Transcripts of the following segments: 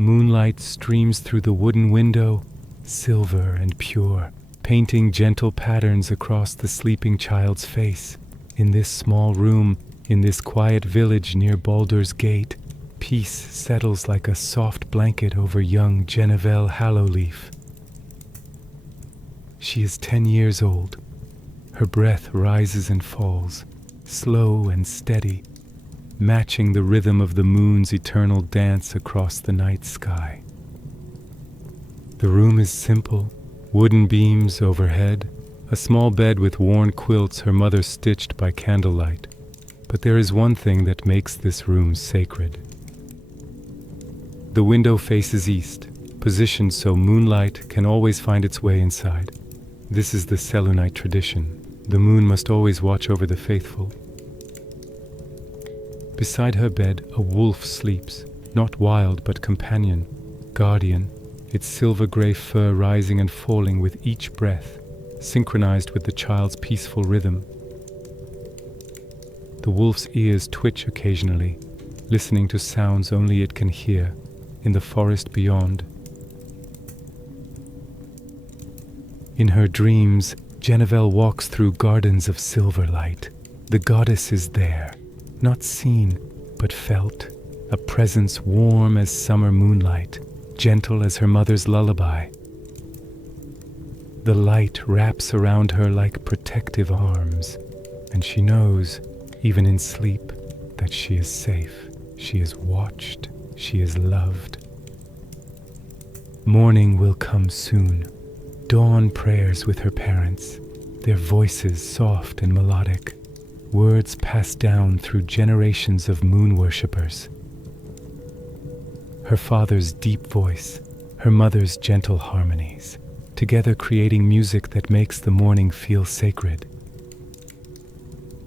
Moonlight streams through the wooden window, silver and pure, painting gentle patterns across the sleeping child's face. In this small room, in this quiet village near Baldur's Gate, peace settles like a soft blanket over young Jenevelle Hallowleaf. She is 10 years old. Her breath rises and falls, slow and steady, matching the rhythm of the moon's eternal dance across the night sky. The room is simple, wooden beams overhead, a small bed with worn quilts her mother stitched by candlelight. But there is one thing that makes this room sacred. The window faces east, positioned so moonlight can always find its way inside. This is the Selunite tradition. The moon must always watch over the faithful. Beside her bed, a wolf sleeps, not wild but companion, guardian, its silver-gray fur rising and falling with each breath, synchronized with the child's peaceful rhythm. The wolf's ears twitch occasionally, listening to sounds only it can hear in the forest beyond. In her dreams, Jenevelle walks through gardens of silver light. The goddess is there, not seen, but felt, a presence warm as summer moonlight, gentle as her mother's lullaby. The light wraps around her like protective arms, and she knows, even in sleep, that she is safe, she is watched, she is loved. Morning will come soon. Dawn prayers with her parents, their voices soft and melodic, words passed down through generations of moon worshippers. Her father's deep voice, her mother's gentle harmonies, together creating music that makes the morning feel sacred.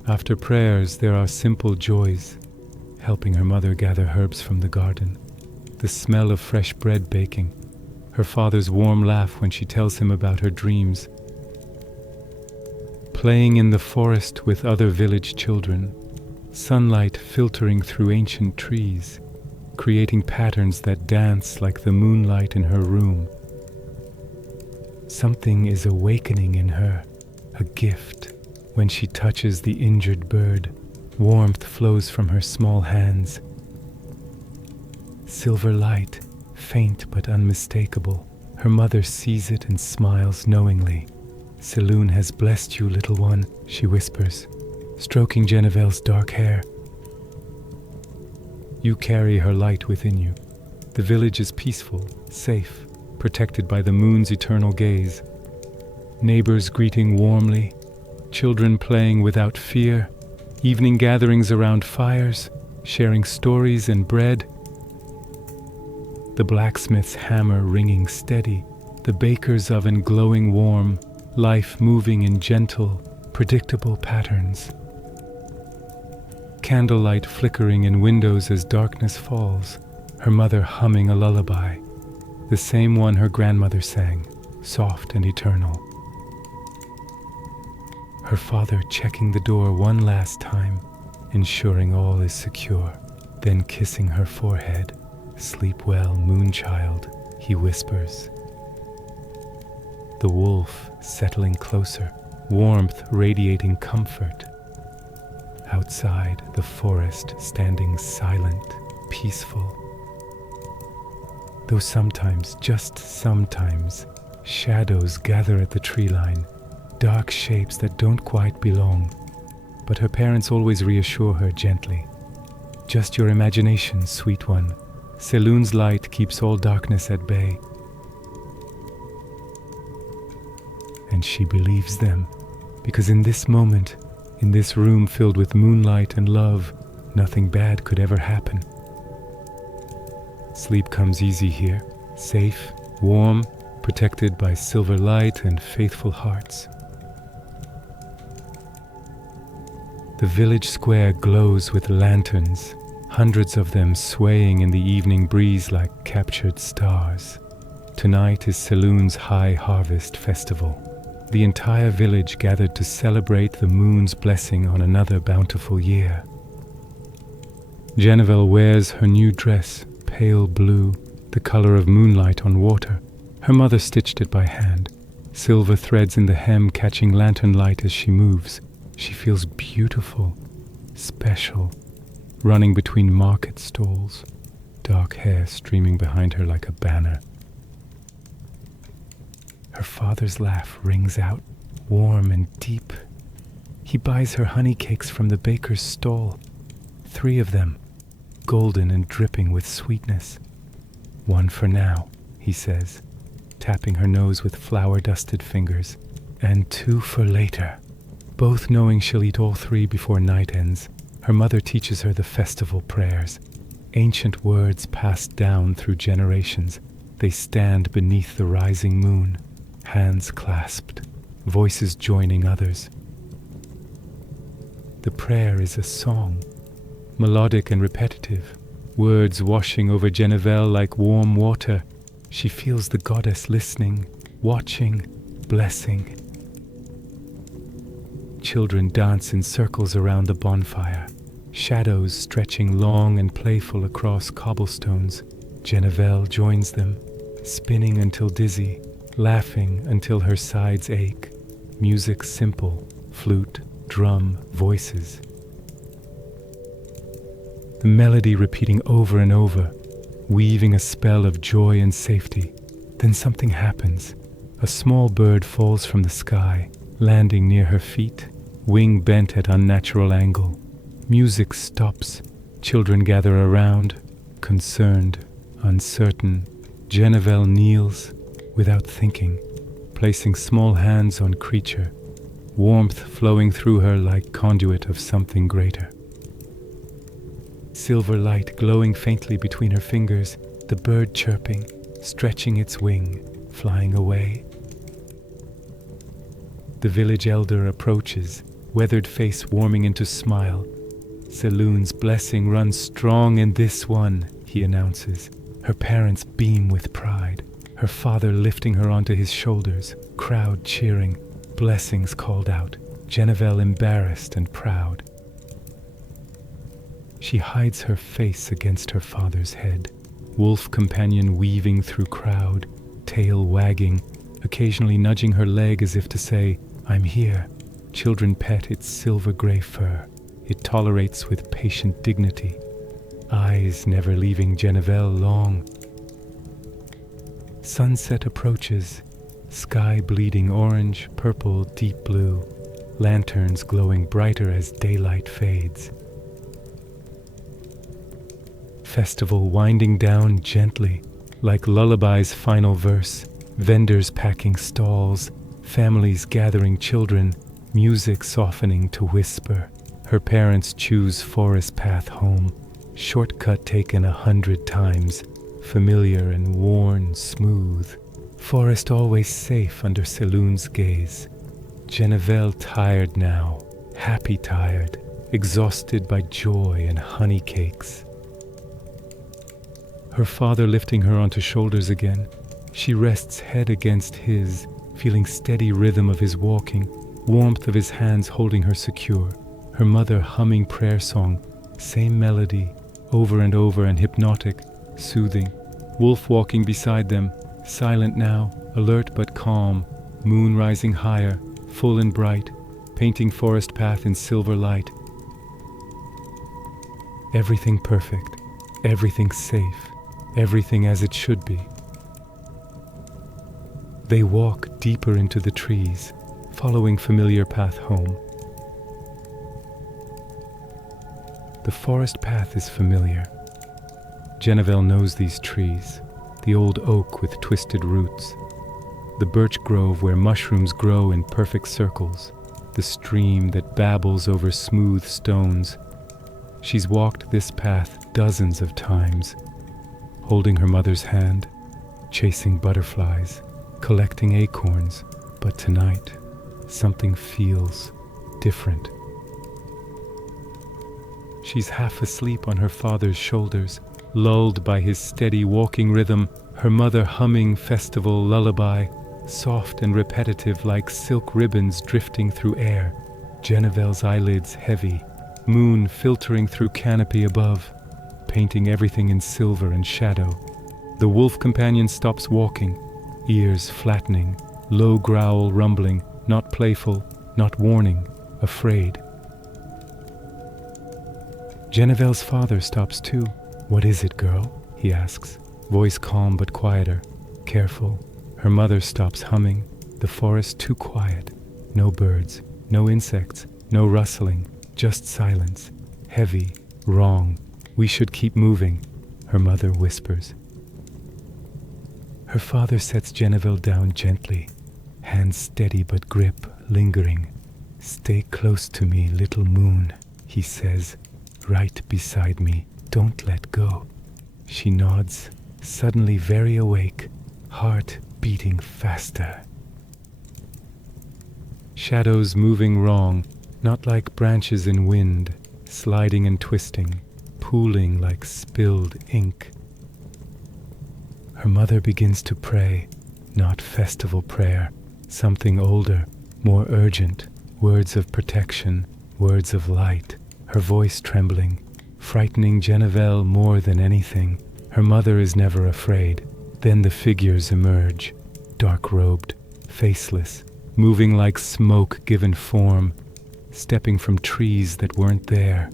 After prayers, there are simple joys, helping her mother gather herbs from the garden, the smell of fresh bread baking, her father's warm laugh when she tells him about her dreams, playing in the forest with other village children, sunlight filtering through ancient trees, creating patterns that dance like the moonlight in her room. Something is awakening in her, a gift. When she touches the injured bird, warmth flows from her small hands. Silver light, faint but unmistakable. Her mother sees it and smiles knowingly. "Selune has blessed you, little one," she whispers, stroking Jenevelle's dark hair. You carry her light within you. The village is peaceful, safe, protected by the moon's eternal gaze. Neighbors greeting warmly, children playing without fear, evening gatherings around fires, sharing stories and bread. The blacksmith's hammer ringing steady, the baker's oven glowing warm, life moving in gentle, predictable patterns. Candlelight flickering in windows as darkness falls, her mother humming a lullaby, the same one her grandmother sang, soft and eternal. Her father checking the door one last time, ensuring all is secure, then kissing her forehead. "Sleep well, moonchild," he whispers. The wolf settling closer, warmth radiating comfort. Outside, the forest standing silent, peaceful. Though sometimes, just sometimes, shadows gather at the tree line, dark shapes that don't quite belong. But her parents always reassure her gently. "Just your imagination, sweet one. Selune's light keeps all darkness at bay." And she believes them, because in this moment, in this room filled with moonlight and love, nothing bad could ever happen. Sleep comes easy here, safe, warm, protected by silver light and faithful hearts. The village square glows with lanterns, hundreds of them swaying in the evening breeze like captured stars. Tonight is Selune's High Harvest Festival. The entire village gathered to celebrate the moon's blessing on another bountiful year. Jenevelle wears her new dress, pale blue, the color of moonlight on water. Her mother stitched it by hand, silver threads in the hem catching lantern light as she moves. She feels beautiful, special, running between market stalls, dark hair streaming behind her like a banner. Her father's laugh rings out, warm and deep. He buys her honey cakes from the baker's stall, 3 of them, golden and dripping with sweetness. 1 for now, he says, tapping her nose with flour-dusted fingers, and 2 for later. Both knowing she'll eat all 3 before night ends, her mother teaches her the festival prayers, ancient words passed down through generations. They stand beneath the rising moon, hands clasped, voices joining others. The prayer is a song, melodic and repetitive, words washing over Jenevelle like warm water. She feels the goddess listening, watching, blessing. Children dance in circles around the bonfire, shadows stretching long and playful across cobblestones. Jenevelle joins them, spinning until dizzy, laughing until her sides ache. Music simple, flute, drum, voices. The melody repeating over and over, weaving a spell of joy and safety. Then something happens. A small bird falls from the sky, landing near her feet, wing bent at unnatural angle. Music stops. Children gather around, concerned, uncertain. Jenevelle kneels, without thinking, placing small hands on creature, warmth flowing through her like conduit of something greater. Silver light glowing faintly between her fingers, the bird chirping, stretching its wing, flying away. The village elder approaches, weathered face warming into smile. Selune's blessing runs strong in this one, he announces. Her parents beam with pride, her father lifting her onto his shoulders, crowd cheering, blessings called out, Jenevelle embarrassed and proud. She hides her face against her father's head, wolf companion weaving through crowd, tail wagging, occasionally nudging her leg as if to say, I'm here. Children pet its silver-gray fur. It tolerates with patient dignity, eyes never leaving Jenevelle long. Sunset approaches, sky bleeding orange, purple, deep blue, lanterns glowing brighter as daylight fades. Festival winding down gently, like lullaby's final verse, vendors packing stalls, families gathering children, music softening to whisper. Her parents choose forest path home, shortcut taken 100 times, familiar and worn smooth. Forest always safe under Selune's gaze. Jenevelle tired now, happy tired, exhausted by joy and honey cakes. Her father lifting her onto shoulders again, she rests head against his, feeling steady rhythm of his walking, warmth of his hands holding her secure. Her mother humming prayer song, same melody, over and over and hypnotic, soothing. Wolf walking beside them, silent now, alert but calm, moon rising higher, full and bright, painting forest path in silver light. Everything perfect, everything safe, everything as it should be. They walk deeper into the trees, following familiar path home. The forest path is familiar. Jenevelle knows these trees, the old oak with twisted roots, the birch grove where mushrooms grow in perfect circles, the stream that babbles over smooth stones. She's walked this path dozens of times, holding her mother's hand, chasing butterflies, collecting acorns, but tonight, something feels different. She's half asleep on her father's shoulders, lulled by his steady walking rhythm, her mother humming festival lullaby, soft and repetitive like silk ribbons drifting through air. Jenevelle's eyelids heavy, moon filtering through canopy above, painting everything in silver and shadow. The wolf companion stops walking, ears flattening, low growl rumbling, not playful, not warning, afraid. Jenevelle's father stops too. "What is it, girl?" he asks, voice calm but quieter, careful. Her mother stops humming, the forest too quiet. No birds, no insects, no rustling, just silence. Heavy, wrong. "We should keep moving," her mother whispers. Her father sets Jenevelle down gently, hands steady but grip lingering. "Stay close to me, little moon," he says, "right beside me. Don't let go." She nods, suddenly very awake, heart beating faster. Shadows moving wrong, not like branches in wind, sliding and twisting, pooling like spilled ink. Her mother begins to pray, not festival prayer, something older, more urgent, words of protection, words of light, her voice trembling, frightening Jenevelle more than anything. Her mother is never afraid. Then the figures emerge, dark-robed, faceless, moving like smoke given form, stepping from trees that weren't there,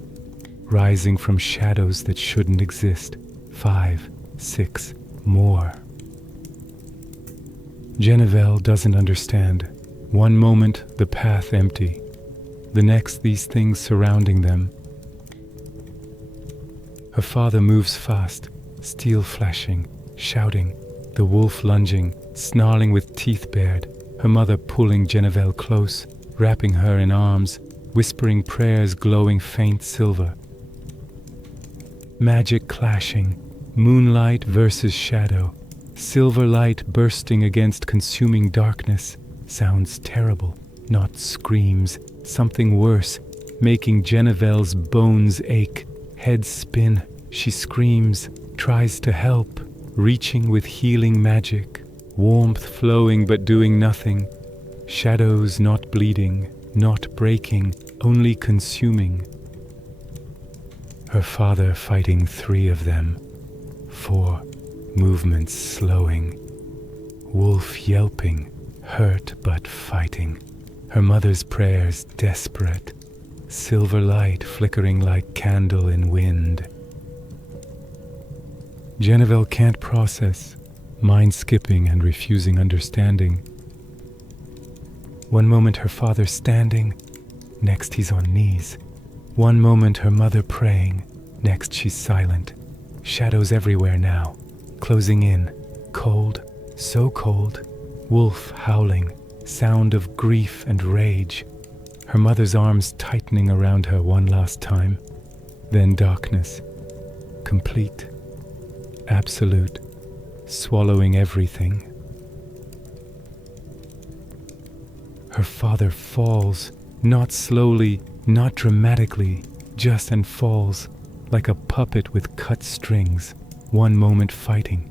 rising from shadows that shouldn't exist. 5, 6, more. Jenevelle doesn't understand. One moment, the path empty. The next, these things surrounding them. Her father moves fast, steel flashing, shouting, the wolf lunging, snarling with teeth bared, her mother pulling Jenevelle close, wrapping her in arms, whispering prayers glowing faint silver. Magic clashing, moonlight versus shadow, silver light bursting against consuming darkness. Sounds terrible, not screams, something worse, making Jenevelle's bones ache, head spin. She screams, tries to help, reaching with healing magic, warmth flowing but doing nothing, shadows not bleeding, not breaking, only consuming. Her father fighting 3 of them, 4, movements slowing, wolf yelping, hurt but fighting, her mother's prayers desperate, silver light flickering like candle in wind. Jenevelle can't process, mind skipping and refusing understanding. One moment her father standing, next he's on knees. One moment her mother praying, next she's silent. Shadows everywhere now, closing in, cold, so cold, wolf howling, sound of grief and rage. Her mother's arms tightening around her one last time. Then darkness, complete, absolute, swallowing everything. Her father falls, not slowly, not dramatically, just and falls, like a puppet with cut strings, one moment fighting,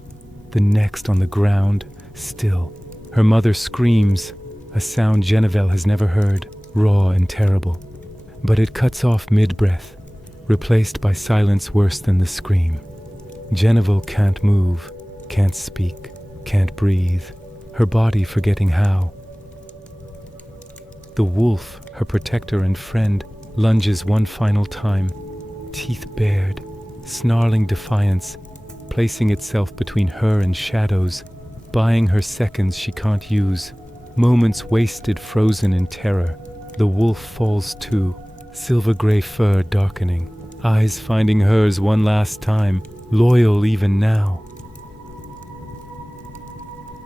the next on the ground, still. Her mother screams, a sound Jenevelle has never heard, raw and terrible. But it cuts off mid-breath, replaced by silence worse than the scream. Jenevelle can't move, can't speak, can't breathe, her body forgetting how. The wolf, her protector and friend, lunges one final time, teeth bared, snarling defiance, placing itself between her and shadows, buying her seconds she can't use, moments wasted frozen in terror. The wolf falls too, silver gray fur darkening, eyes finding hers one last time, loyal even now.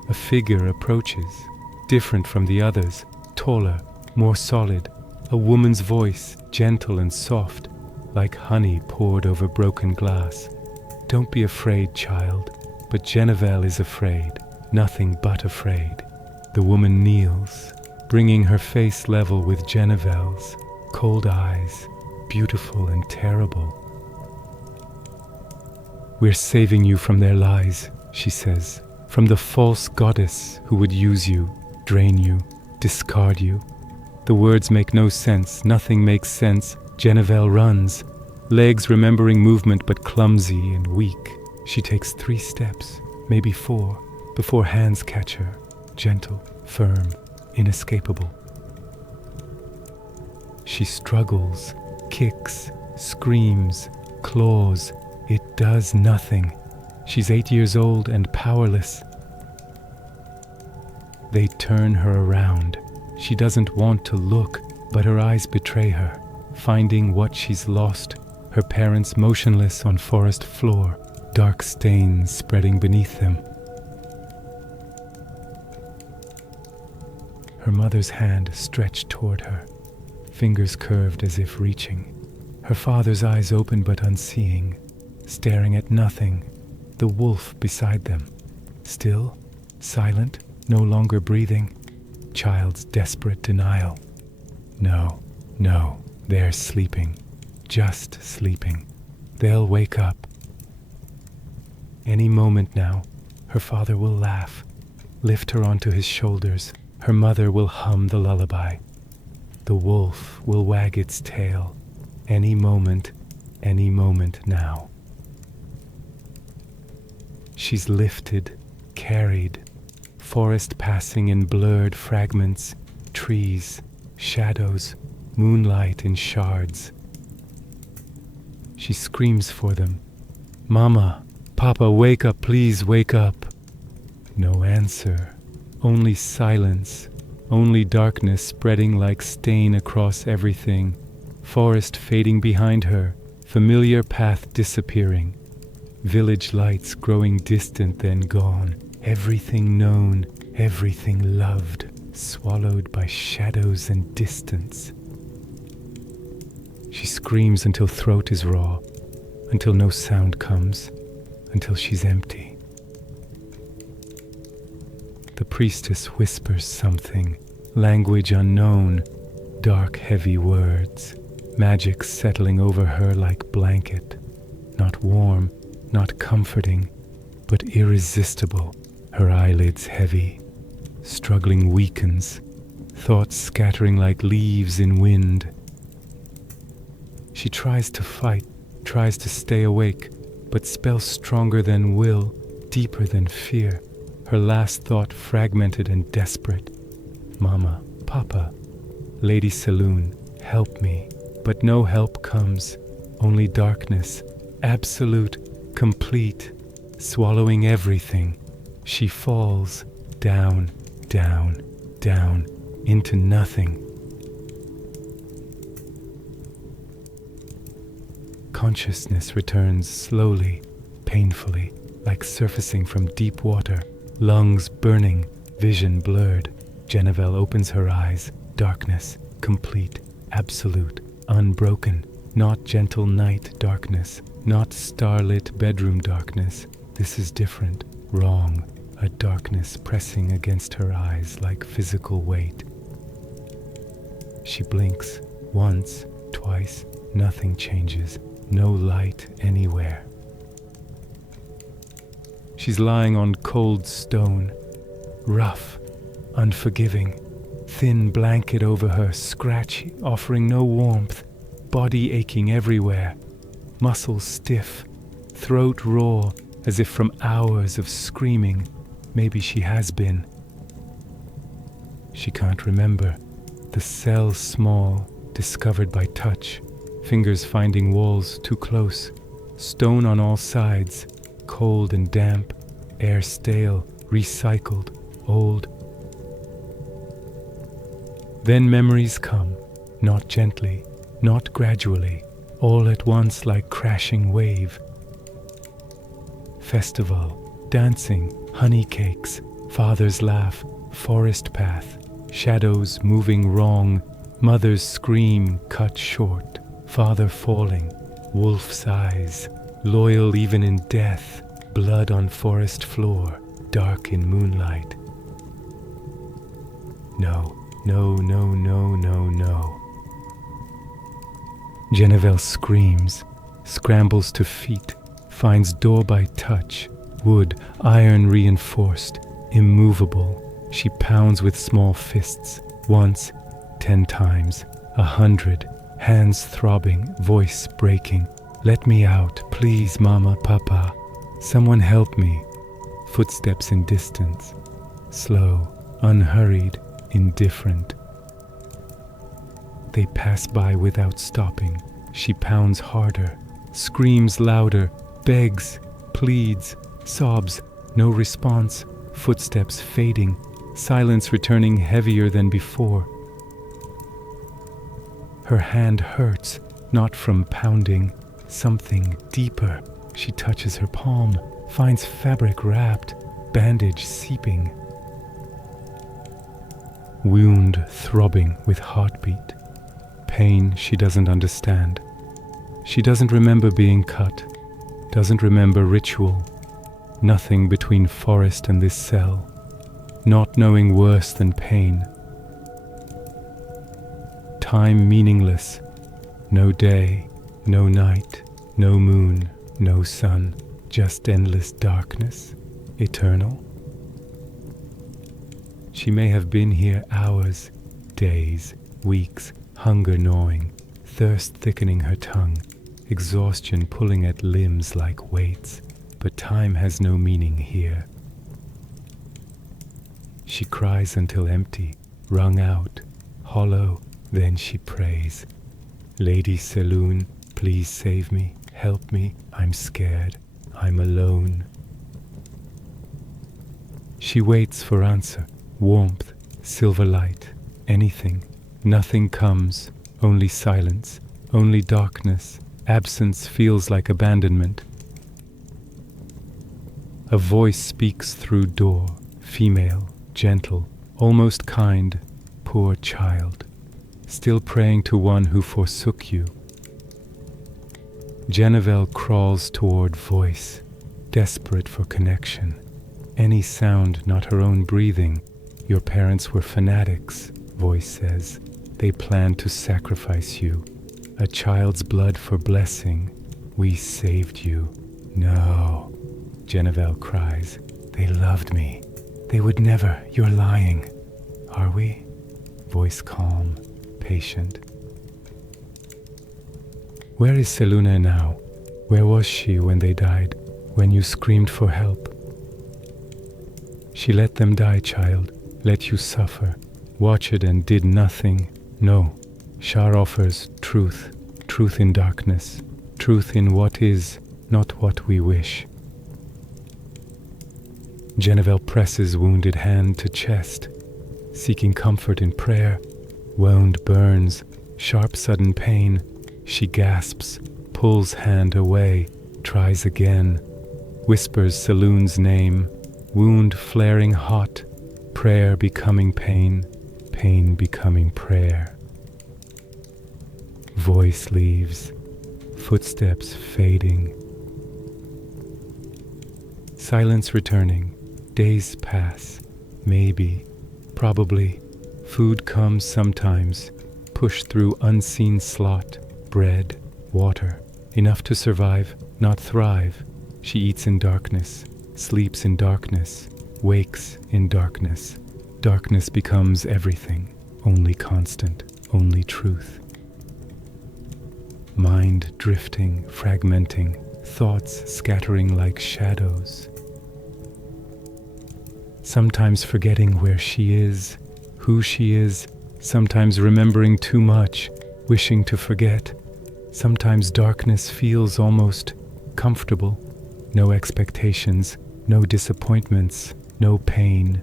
A figure approaches, different from the others, taller, more solid, a woman's voice, gentle and soft, like honey poured over broken glass. Don't be afraid, child. But Jenevelle is afraid, nothing but afraid. The woman kneels, bringing her face level with Jenevelle's, cold eyes, beautiful and terrible. "We're saving you from their lies," she says, "from the false goddess who would use you, drain you, discard you." The words make no sense, nothing makes sense. Jenevelle runs, legs remembering movement but clumsy and weak. She takes 3 steps, maybe 4, before hands catch her, gentle, firm, inescapable. She struggles, kicks, screams, claws. It does nothing. She's 8 years old and powerless. They turn her around. She doesn't want to look, but her eyes betray her, finding what she's lost. Her parents motionless on forest floor, dark stains spreading beneath them. Her mother's hand stretched toward her, fingers curved as if reaching. Her father's eyes open but unseeing, staring at nothing, the wolf beside them. Still, silent, no longer breathing. Child's desperate denial. No, they're sleeping. Just sleeping. They'll wake up. Any moment now, her father will laugh, lift her onto his shoulders. Her mother will hum the lullaby. The wolf will wag its tail. Any moment now. She's lifted, carried, forest passing in blurred fragments, trees, shadows, moonlight in shards. She screams for them. Mama, Papa, wake up, please wake up. No answer, only silence, only darkness spreading like stain across everything. Forest fading behind her, familiar path disappearing. Village lights growing distant then gone. Everything known, everything loved, swallowed by shadows and distance. She screams until throat is raw, until no sound comes, until she's empty. The priestess whispers something, language unknown, dark heavy words, magic settling over her like blanket, not warm, not comforting, but irresistible. Her eyelids heavy, struggling weakens, thoughts scattering like leaves in wind. She tries to fight, tries to stay awake, but spells stronger than will, deeper than fear. Her last thought fragmented and desperate. Mama, Papa, Lady Selune, help me. But no help comes, only darkness, absolute, complete, swallowing everything. She falls down, down, down, into nothing. Consciousness returns slowly, painfully, like surfacing from deep water, lungs burning, vision blurred. Jenevelle opens her eyes, darkness, complete, absolute, unbroken, not gentle night darkness, not starlit bedroom darkness. This is different, wrong, a darkness pressing against her eyes like physical weight. She blinks, once, twice, nothing changes, no light anywhere. She's lying on cold stone, rough, unforgiving, thin blanket over her, scratchy, offering no warmth, body aching everywhere, muscles stiff, throat raw, as if from hours of screaming. Maybe she has been. She can't remember. The cell small, discovered by touch, fingers finding walls too close, stone on all sides, cold and damp, air stale, recycled, old. Then memories come, not gently, not gradually, all at once like crashing wave. Festival, dancing, honey cakes, father's laugh, forest path, shadows moving wrong, mother's scream cut short, father falling, wolf's eyes, loyal even in death, blood on forest floor, dark in moonlight. No. Jenevelle screams, scrambles to feet, finds door by touch, wood, iron reinforced, immovable. She pounds with small fists, once, 10 times, 100, hands throbbing, voice breaking. Let me out, please, Mama, Papa. Someone help me. Footsteps in distance, slow, unhurried, indifferent. They pass by without stopping. She pounds harder, screams louder, begs, pleads, sobs, no response, footsteps fading, silence returning heavier than before. Her hand hurts, not from pounding, something deeper. She touches her palm, finds fabric wrapped, bandage seeping. Wound throbbing with heartbeat. Pain she doesn't understand. She doesn't remember being cut, doesn't remember ritual. Nothing between forest and this cell, not knowing worse than pain. Time meaningless, no day, no night, no moon, no sun, just endless darkness, eternal. She may have been here hours, days, weeks, hunger gnawing, thirst thickening her tongue, exhaustion pulling at limbs like weights, but time has no meaning here. She cries until empty, wrung out, hollow, then she prays. Lady Selune, please save me, help me, I'm scared, I'm alone. She waits for answer, warmth, silver light, anything. Nothing comes, only silence, only darkness. Absence feels like abandonment. A voice speaks through door, female, gentle, almost kind, poor child, still praying to one who forsook you. Jenevelle crawls toward voice, desperate for connection. Any sound not her own breathing. Your parents were fanatics, voice says. They planned to sacrifice you. A child's blood for blessing. We saved you. No, Jenevelle cries. They loved me. They would never. You're lying. Are we? Voice calm, patient. Where is Selune now? Where was she when they died? When you screamed for help? She let them die, child. Let you suffer. Watched and did nothing. No. Shar offers truth. Truth in darkness. Truth in what is, not what we wish. Jenevelle presses wounded hand to chest, seeking comfort in prayer. Wound burns, sharp sudden pain. She gasps, pulls hand away, tries again. Whispers Selune's name. Wound flaring hot. Prayer becoming pain. Pain becoming prayer. Voice leaves, footsteps fading. Silence returning, days pass, maybe, probably. Food comes sometimes, pushed through unseen slot, bread, water, enough to survive, not thrive. She eats in darkness, sleeps in darkness, wakes in darkness. Darkness becomes everything, only constant, only truth. Mind drifting, fragmenting, thoughts scattering like shadows. Sometimes forgetting where she is, who she is, sometimes remembering too much, wishing to forget. Sometimes darkness feels almost comfortable. No expectations, no disappointments, no pain.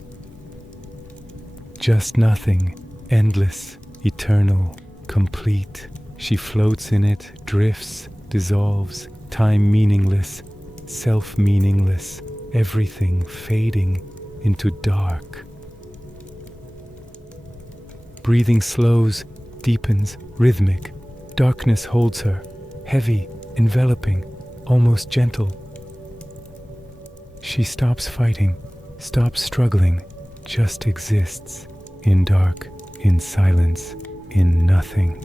Just nothing, endless, eternal, complete. She floats in it, drifts, dissolves, time meaningless, self meaningless, everything fading into dark. Breathing slows, deepens, rhythmic. Darkness holds her, heavy, enveloping, almost gentle. She stops fighting, stops struggling, just exists, in dark, in silence, in nothing.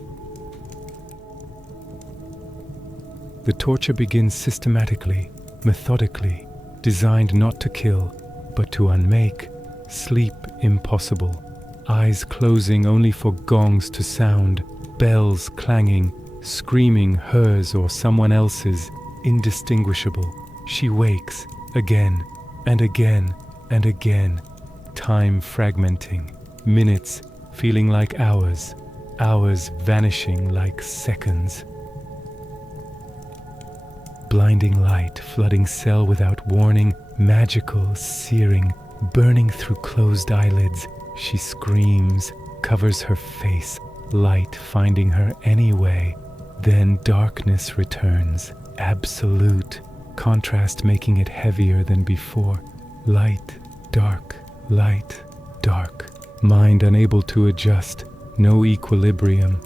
The torture begins systematically, methodically, designed not to kill, but to unmake, sleep impossible, eyes closing only for gongs to sound, bells clanging, screaming hers or someone else's, indistinguishable. She wakes, again, and again and again, time fragmenting, minutes feeling like hours, hours vanishing like seconds. Blinding light flooding cell without warning, magical, searing, burning through closed eyelids. She screams, covers her face, light finding her anyway. Then darkness returns, absolute, contrast making it heavier than before. Light, dark, mind unable to adjust, no equilibrium.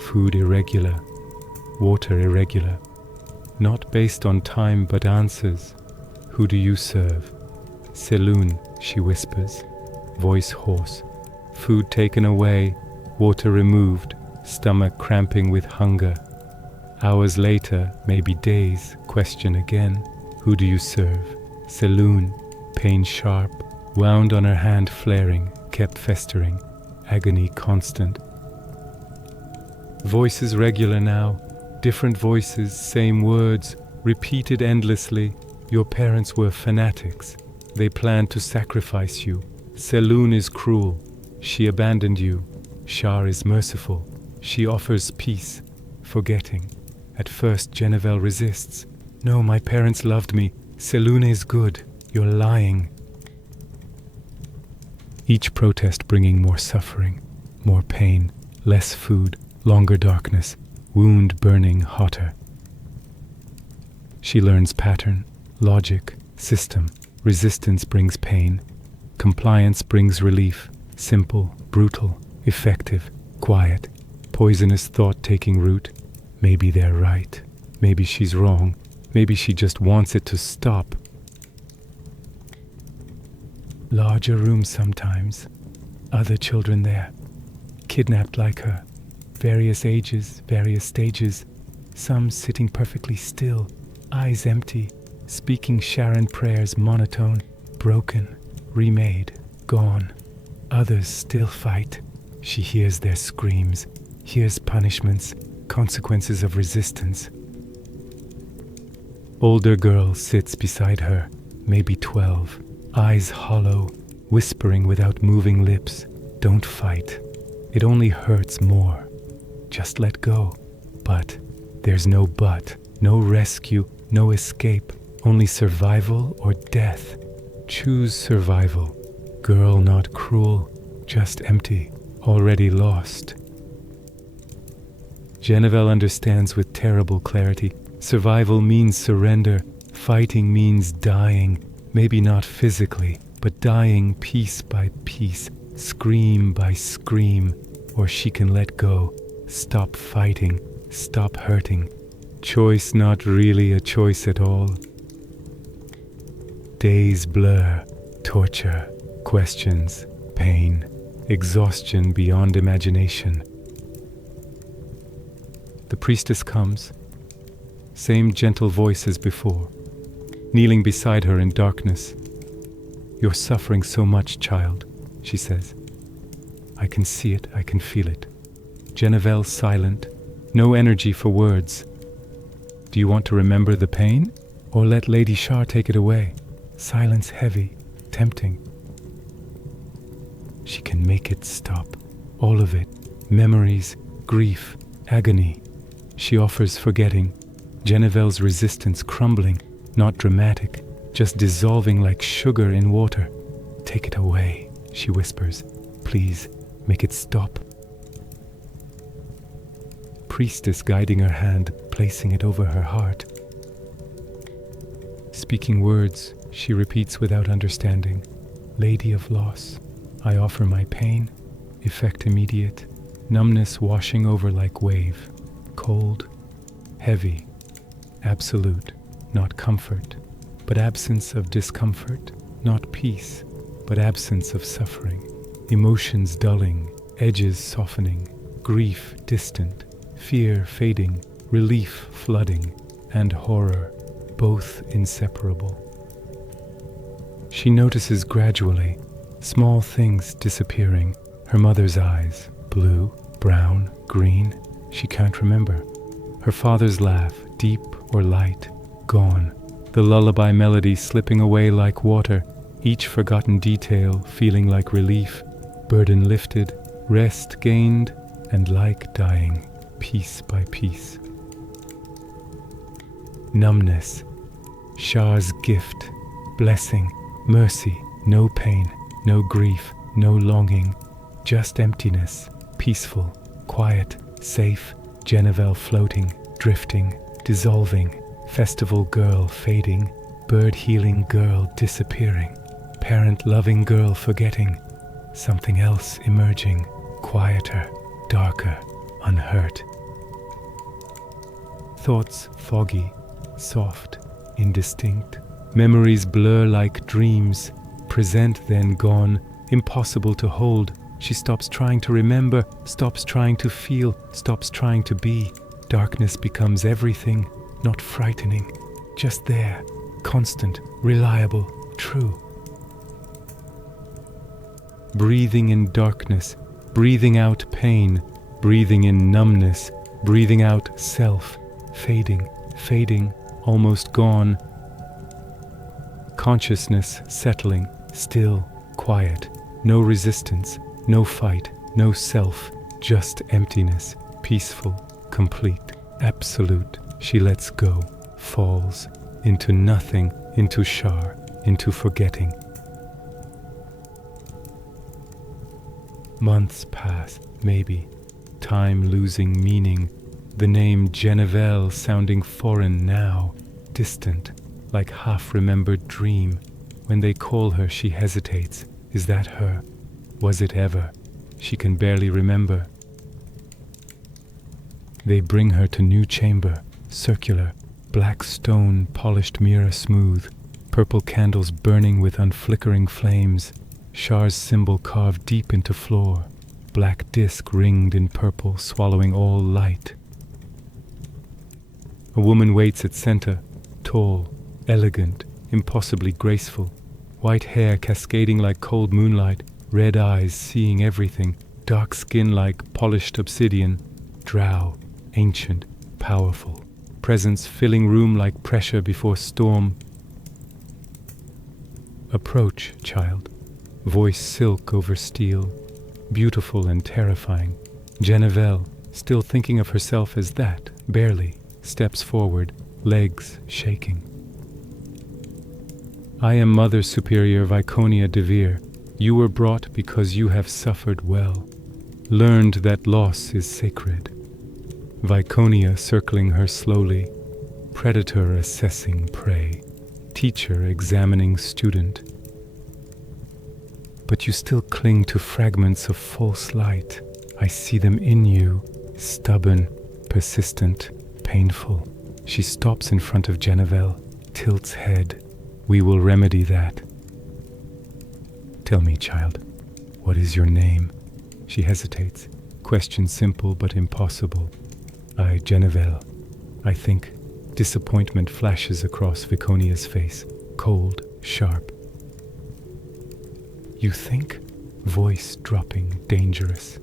Food irregular, water irregular, not based on time but answers. Who do you serve? Selun, she whispers, voice hoarse. Food taken away, water removed, stomach cramping with hunger. Hours later, maybe days, question again. Who do you serve? Selun, pain sharp, wound on her hand flaring, kept festering, agony constant. Voices regular now, different voices, same words, repeated endlessly. Your parents were fanatics. They planned to sacrifice you. Selun is cruel. She abandoned you. Shar is merciful. She offers peace, forgetting. At first, Jenevelle resists. No, my parents loved me. Selun is good. You're lying. Each protest bringing more suffering, more pain, less food, longer darkness, wound burning hotter. She learns pattern, logic, system. Resistance brings pain. Compliance brings relief. Simple, brutal, effective, quiet. Poisonous thought taking root. Maybe they're right. Maybe she's wrong. Maybe she just wants it to stop. Larger room sometimes. Other children there. Kidnapped like her. Various ages, various stages. Some sitting perfectly still. Eyes empty. Speaking Sharran prayers monotone. Broken. Remade. Gone. Others still fight. She hears their screams. Hears punishments. Consequences of resistance. Older girl sits beside her, maybe 12, eyes hollow, whispering without moving lips. Don't fight. It only hurts more. Just let go. But there's no but, no rescue, no escape, only survival or death. Choose survival. Girl not cruel, just empty, already lost. Jenevelle understands with terrible clarity. Survival means surrender. Fighting means dying. Maybe not physically, but dying piece by piece, scream by scream. Or she can let go. Stop fighting. Stop hurting. Choice not really a choice at all. Days blur. Torture. Questions. Pain. Exhaustion beyond imagination. The priestess comes, same gentle voice as before, kneeling beside her in darkness. You're suffering so much, child, she says. I can see it, I can feel it. Jenevelle silent, no energy for words. Do you want to remember the pain, or let Lady Shar take it away? Silence heavy, tempting. She can make it stop, all of it, memories, grief, agony. She offers forgetting, Jenevelle's resistance crumbling, not dramatic, just dissolving like sugar in water. Take it away, she whispers. Please, make it stop. Priestess guiding her hand, placing it over her heart. Speaking words, she repeats without understanding. Lady of loss, I offer my pain, effect immediate, numbness washing over like wave. Cold, heavy, absolute, not comfort, but absence of discomfort, not peace, but absence of suffering, emotions dulling, edges softening, grief distant, fear fading, relief flooding, and horror, both inseparable. She notices gradually, small things disappearing, her mother's eyes, blue, brown, green, she can't remember. Her father's laugh, deep or light, gone. the lullaby melody slipping away like water, each forgotten detail feeling like relief, burden lifted, rest gained, and like dying, piece by piece. Numbness, Shar's gift, blessing, mercy, no pain, no grief, no longing, just emptiness, peaceful, quiet, safe, Jenevelle floating, drifting, dissolving, festival girl fading, bird healing girl disappearing, parent loving girl forgetting, something else emerging, quieter, darker, unhurt. Thoughts foggy, soft, indistinct, memories blur like dreams, present then gone, impossible to hold. She stops trying to remember, stops trying to feel, stops trying to be. Darkness becomes everything, not frightening, just there, constant, reliable, true. Breathing in darkness, breathing out pain, breathing in numbness, breathing out self, fading, fading, almost gone. Consciousness settling, still, quiet, no resistance, no fight, no self, just emptiness, peaceful, complete, absolute. She lets go, falls, into nothing, into Shar, into forgetting. Months pass, maybe, time losing meaning, the name Jenevelle sounding foreign now, distant, like half-remembered dream. When they call her, she hesitates. Is that her? Was it ever? She can barely remember. They bring her to new chamber, circular, black stone, polished mirror smooth, purple candles burning with unflickering flames, Shar's symbol carved deep into floor, black disc ringed in purple, swallowing all light. A woman waits at center, tall, elegant, impossibly graceful, white hair cascading like cold moonlight, red eyes seeing everything, dark skin like polished obsidian, drow, ancient, powerful, presence filling room like pressure before storm. Approach, child, voice silk over steel, beautiful and terrifying. Jenevelle, still thinking of herself as that, barely, steps forward, legs shaking. I am Mother Superior Viconia Devere. You were brought because you have suffered well, learned that loss is sacred. Viconia circling her slowly, predator assessing prey, teacher examining student. But you still cling to fragments of false light. I see them in you, stubborn, persistent, painful. She stops in front of Jenevelle, tilts head. We will remedy that. Tell me, child, what is your name? She hesitates. Question simple but impossible. I, Jenevelle. I think. Disappointment flashes across Viconia's face, cold, sharp. You think? Voice dropping, dangerous.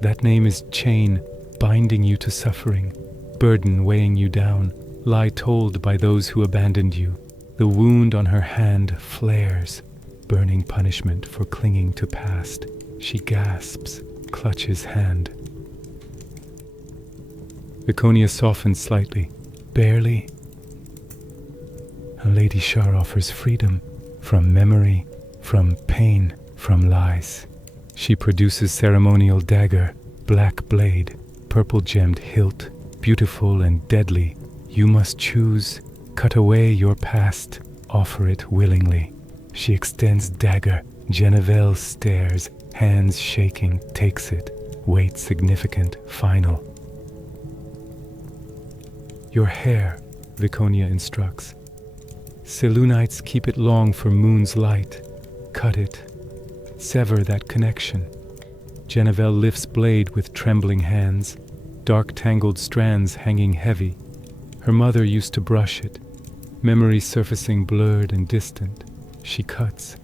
That name is chain, binding you to suffering, burden weighing you down, lie told by those who abandoned you. The wound on her hand flares, burning punishment for clinging to past. She gasps, clutches hand. Viconia softens slightly, barely. Lady Shar offers freedom from memory, from pain, from lies. She produces ceremonial dagger, black blade, purple gemmed hilt, beautiful and deadly. You must choose. Cut away your past, offer it willingly. She extends dagger, Jenevelle stares, hands shaking, takes it, weight significant, final. Your hair, Viconia instructs. Selunites keep it long for moon's light. Cut it, sever that connection. Jenevelle lifts blade with trembling hands, dark tangled strands hanging heavy. Her mother used to brush it, memory surfacing blurred and distant. She cuts,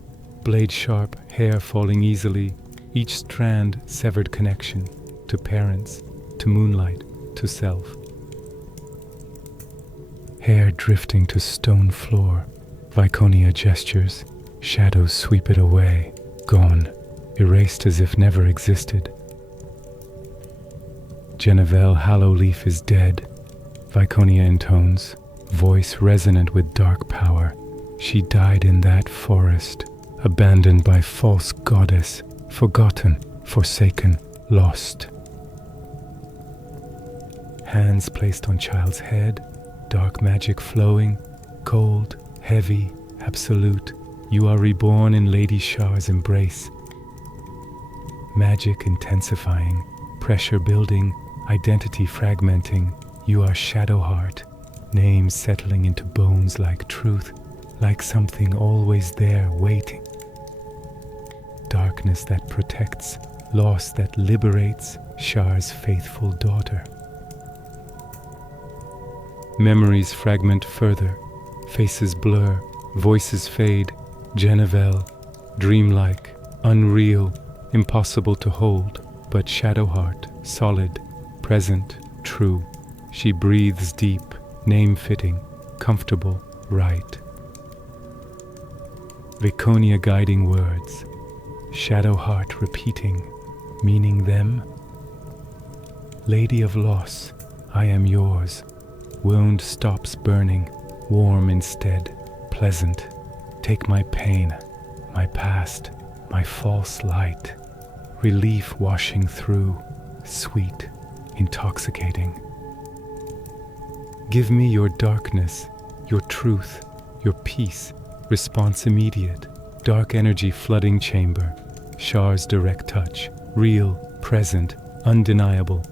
blade sharp, hair falling easily, each strand severed connection, to parents, to moonlight, to self. hair drifting to stone floor. Viconia gestures, shadows sweep it away, gone, erased as if never existed. Jenevelle Hallowleaf is dead, Viconia intones, voice resonant with dark power. She died in that forest, abandoned by false goddess, forgotten, forsaken, lost. Hands placed on child's head, dark magic flowing, cold, heavy, absolute. You are reborn in Lady Shar's embrace. Magic intensifying, pressure building, identity fragmenting. You are Shadowheart, names settling into bones like truth, like something always there waiting. Darkness that protects, loss that liberates, Shar's faithful daughter. Memories fragment further, faces blur, voices fade. Jenevelle, dreamlike, unreal, impossible to hold, but Shadowheart, solid, present, true. She breathes deep, name-fitting, comfortable, right. Viconia guiding words, Shadowheart repeating, meaning them. Lady of loss, I am yours. Wound stops burning, warm instead, pleasant. Take my pain, my past, my false light. Relief washing through, sweet, intoxicating. Give me your darkness, your truth, your peace, response immediate, dark energy flooding chamber, Shar's direct touch, real, present, undeniable.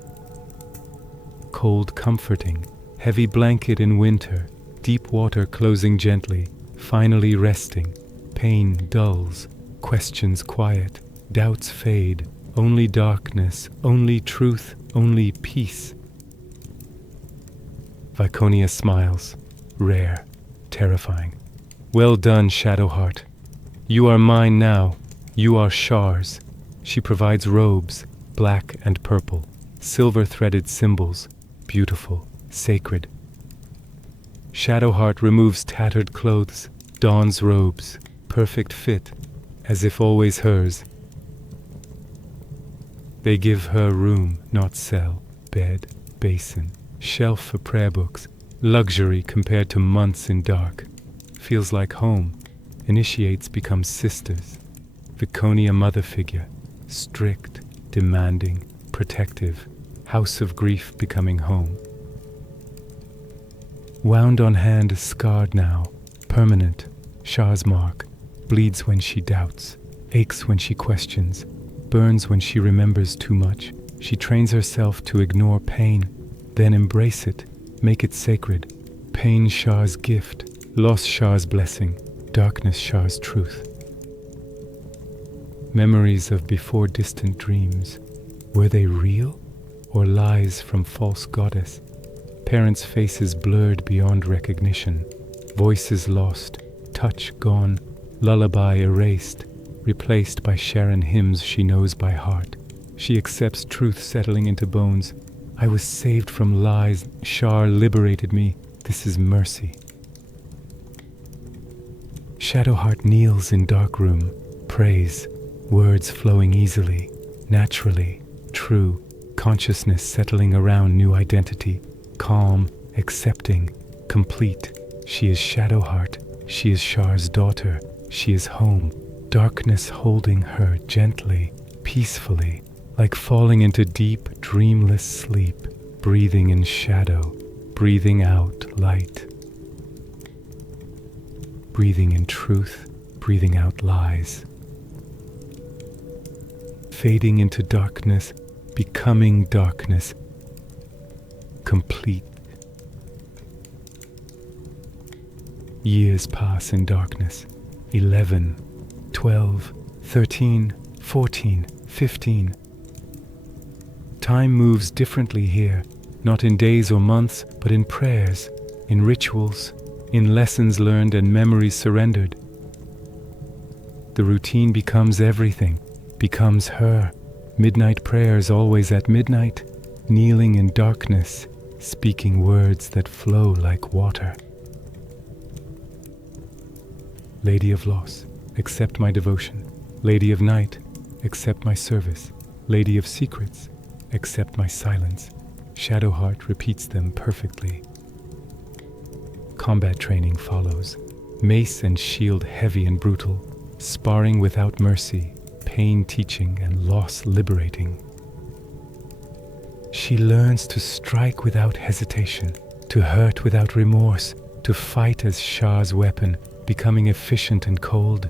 Cold comforting, heavy blanket in winter, deep water closing gently, finally resting, pain dulls, questions quiet, doubts fade, only darkness, only truth, only peace. Viconia smiles, rare, terrifying. Well done, Shadowheart. You are mine now, you are Shar's. She provides robes, black and purple, silver-threaded symbols, beautiful, sacred. Shadowheart removes tattered clothes, dons robes, perfect fit, as if always hers. They give her room, not cell, bed, basin, shelf for prayer books, luxury compared to months in dark. Feels like home, initiates become sisters. Viconia mother figure, strict, demanding, protective, house of grief becoming home. Wound on hand, scarred now, permanent, Shar's mark, bleeds when she doubts, aches when she questions, burns when she remembers too much. She trains herself to ignore pain, then embrace it, make it sacred. Pain Shar's gift, loss Shar's blessing, darkness Shar's truth. Memories of before distant dreams, were they real or lies from false goddess? Parents' faces blurred beyond recognition, voices lost, touch gone, lullaby erased, replaced by Sharran hymns she knows by heart. She accepts truth settling into bones. I was saved from lies, Shar liberated me, this is mercy. Shadowheart kneels in dark room, prays, words flowing easily, naturally, true, consciousness settling around new identity, calm, accepting, complete. She is Shadowheart, she is Shar's daughter, she is home, darkness holding her gently, peacefully, like falling into deep, dreamless sleep, breathing in shadow, breathing out light. Breathing in truth, breathing out lies. Fading into darkness, becoming darkness, complete. Years pass in darkness. 11, 12, 13, 14, 15. Time moves differently here, not in days or months, but in prayers, in rituals, in lessons learned and memories surrendered. The routine becomes everything, becomes her. Midnight prayers always at midnight, kneeling in darkness, speaking words that flow like water. Lady of Loss, accept my devotion. Lady of Night, accept my service. Lady of Secrets, accept my silence. Shadowheart repeats them perfectly. Combat training follows. Mace and shield heavy and brutal. Sparring without mercy. Pain teaching and loss liberating. She learns to strike without hesitation, to hurt without remorse, to fight as Shar's weapon, becoming efficient and cold.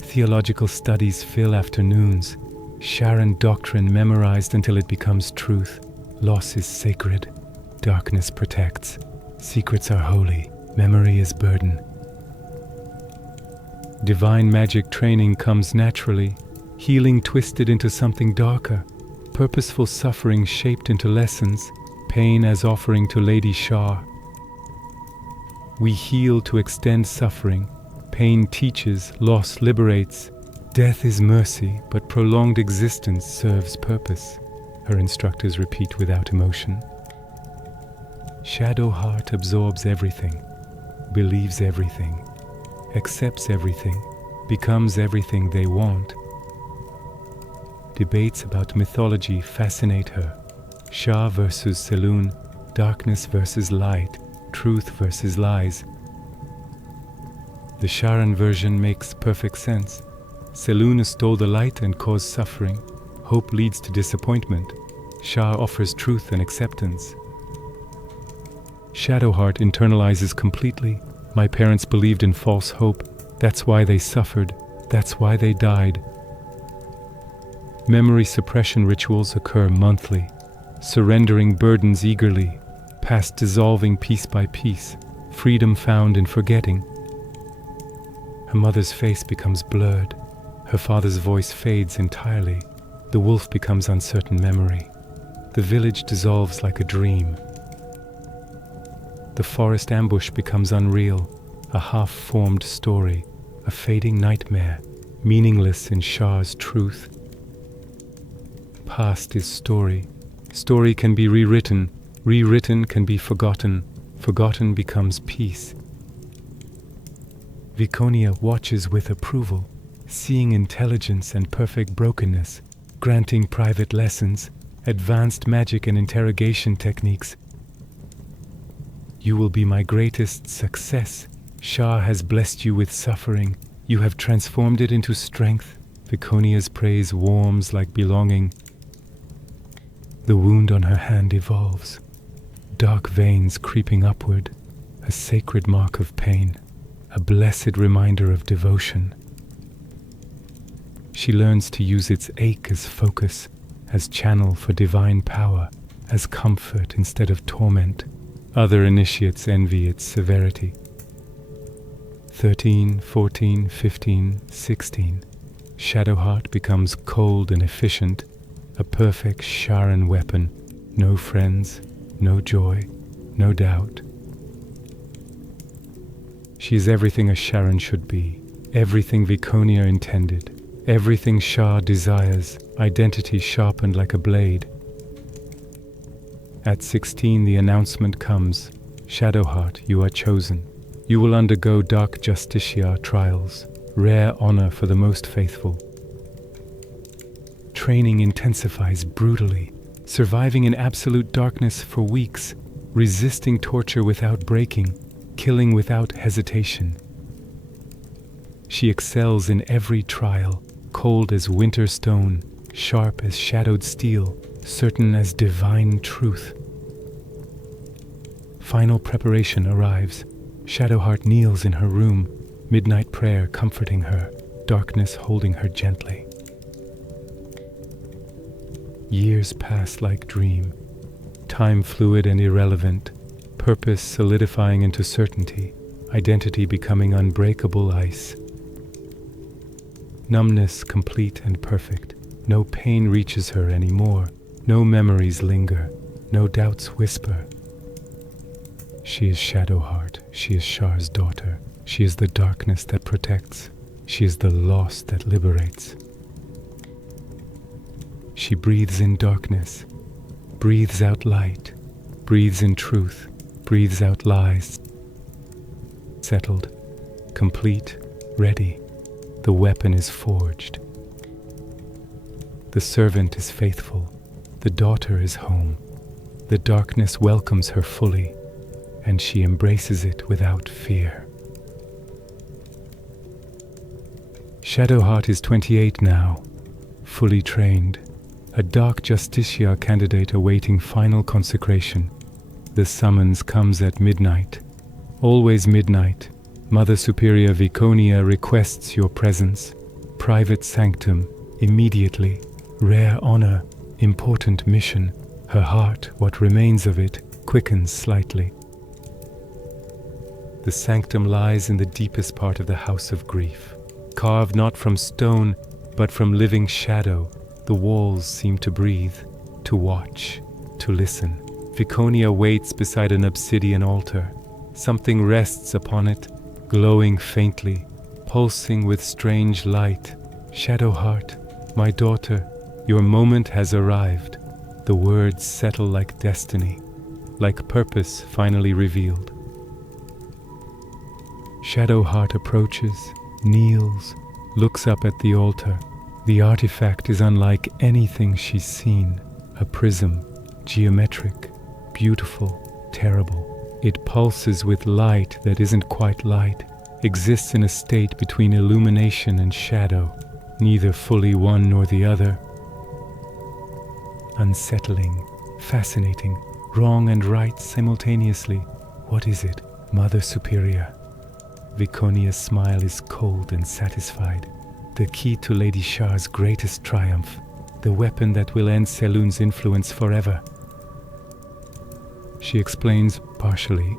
Theological studies fill afternoons. Sharran doctrine memorized until it becomes truth. Loss is sacred. Darkness protects. Secrets are holy. Memory is burden. Divine magic training comes naturally. Healing twisted into something darker. Purposeful suffering shaped into lessons. Pain as offering to Lady Shar. We heal to extend suffering. Pain teaches, loss liberates. Death is mercy, but prolonged existence serves purpose. Her instructors repeat without emotion. Shadowheart absorbs everything, believes everything, accepts everything, becomes everything they want. Debates about mythology fascinate her. Shar versus Selun, darkness versus light, truth versus lies. The Sharran version makes perfect sense. Selun stole the light and caused suffering. Hope leads to disappointment. Shar offers truth and acceptance. Shadowheart internalizes completely. My parents believed in false hope. That's why they suffered. That's why they died. Memory suppression rituals occur monthly. Surrendering burdens eagerly. Past dissolving piece by piece. Freedom found in forgetting. Her mother's face becomes blurred. Her father's voice fades entirely. The wolf becomes uncertain memory. The village dissolves like a dream. The forest ambush becomes unreal, a half-formed story, a fading nightmare, meaningless in Shar's truth. Past is story. Story can be rewritten. Rewritten can be forgotten. Forgotten becomes peace. Viconia watches with approval, seeing intelligence and perfect brokenness, granting private lessons, advanced magic and interrogation techniques. You will be my greatest success. Shar has blessed you with suffering. You have transformed it into strength. Viconia's praise warms like belonging. The wound on her hand evolves. Dark veins creeping upward, a sacred mark of pain. A blessed reminder of devotion. She learns to use its ache as focus, as channel for divine power, as comfort instead of torment. Other initiates envy its severity. 13, 14, 15, 16. Shadowheart becomes cold and efficient, a perfect Sharran weapon. No friends, no joy, no doubt. She is everything a Sharran should be, everything Viconia intended, everything Shar desires, identity sharpened like a blade. At 16 the announcement comes, Shadowheart, you are chosen. You will undergo dark justiciar trials, rare honor for the most faithful. Training intensifies brutally, surviving in absolute darkness for weeks, resisting torture without breaking, killing without hesitation. She excels in every trial, cold as winter stone, sharp as shadowed steel, certain as divine truth. Final preparation arrives. Shadowheart kneels in her room, midnight prayer comforting her, darkness holding her gently. Years pass like dream, time fluid and irrelevant, purpose solidifying into certainty, identity becoming unbreakable ice. Numbness complete and perfect. No pain reaches her anymore. No memories linger. No doubts whisper. She is Shadowheart. She is Shar's daughter. She is the darkness that protects. She is the loss that liberates. She breathes in darkness. breathes out light, breathes in truth, breathes out lies. Settled, complete, ready. The weapon is forged. The servant is faithful. The daughter is home. The darkness welcomes her fully, and she embraces it without fear. Shadowheart is 28 now, fully trained, a dark justiciar candidate awaiting final consecration. The summons comes at midnight. Always midnight. Mother Superior Viconia requests your presence. Private sanctum, immediately. Rare honor, important mission. Her heart, what remains of it, quickens slightly. The sanctum lies in the deepest part of the house of grief. Carved not from stone, but from living shadow, the walls seem to breathe, to watch, to listen. Viconia waits beside an obsidian altar. Something rests upon it, glowing faintly, pulsing with strange light. Shadowheart, my daughter, your moment has arrived. The words settle like destiny, like purpose finally revealed. Shadowheart approaches, kneels, looks up at the altar. The artifact is unlike anything she's seen. A prism, geometric, beautiful, terrible. It pulses with light that isn't quite light, exists in a state between illumination and shadow, neither fully one nor the other. Unsettling, fascinating, wrong and right simultaneously. What is it, Mother Superior? Viconia's smile is cold and satisfied. The key to Lady Shar's greatest triumph, the weapon that will end Selun's influence forever. She explains partially,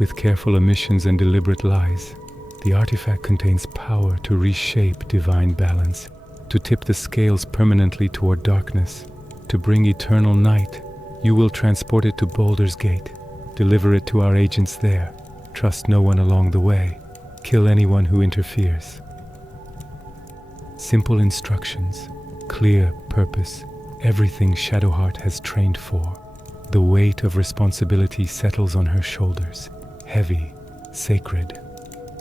with careful omissions and deliberate lies. The artifact contains power to reshape divine balance, to tip the scales permanently toward darkness, to bring eternal night. You will transport it to Baldur's Gate, deliver it to our agents there. Trust no one along the way. Kill anyone who interferes. Simple instructions, clear purpose, everything Shadowheart has trained for. The weight of responsibility settles on her shoulders, heavy, sacred.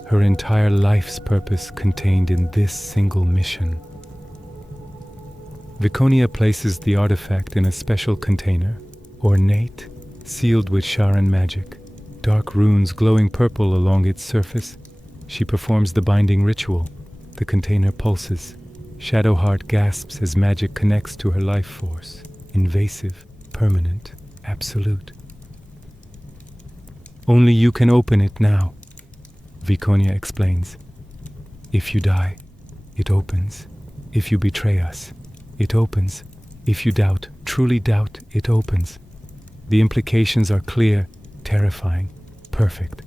Her entire life's purpose contained in this single mission. Viconia places the artifact in a special container, ornate, sealed with Sharran magic, dark runes glowing purple along its surface. She performs the binding ritual. The container pulses. Shadowheart gasps as magic connects to her life force. Invasive, permanent, absolute. Only you can open it now, Viconia explains. If you die, it opens. If you betray us, it opens. If you doubt, truly doubt, it opens. The implications are clear, terrifying, perfect.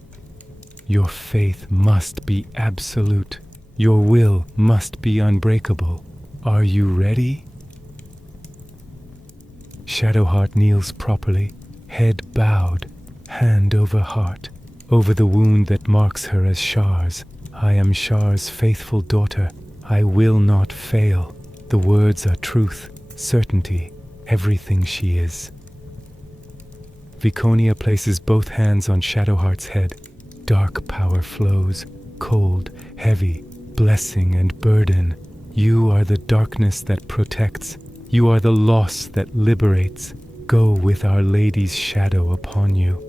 Your faith must be absolute. Your will must be unbreakable. Are you ready? Shadowheart kneels properly, head bowed, hand over heart, over the wound that marks her as Shar's. I am Shar's faithful daughter. I will not fail. The words are truth, certainty, everything she is. Viconia places both hands on Shadowheart's head. Dark power flows, cold, heavy, blessing and burden. You are the darkness that protects. You are the loss that liberates. Go with Our Lady's shadow upon you.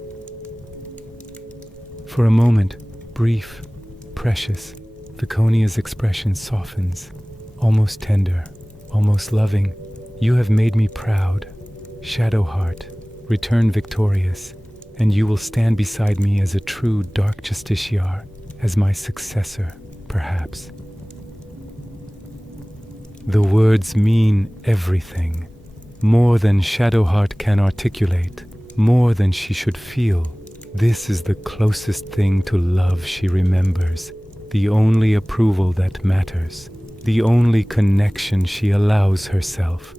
For a moment, brief, precious, Viconia's expression softens, almost tender, almost loving. You have made me proud. Shadowheart, return victorious, and you will stand beside me as a true dark justiciar, as my successor, perhaps. The words mean everything, more than Shadowheart can articulate, more than she should feel. This is the closest thing to love she remembers, the only approval that matters, the only connection she allows herself.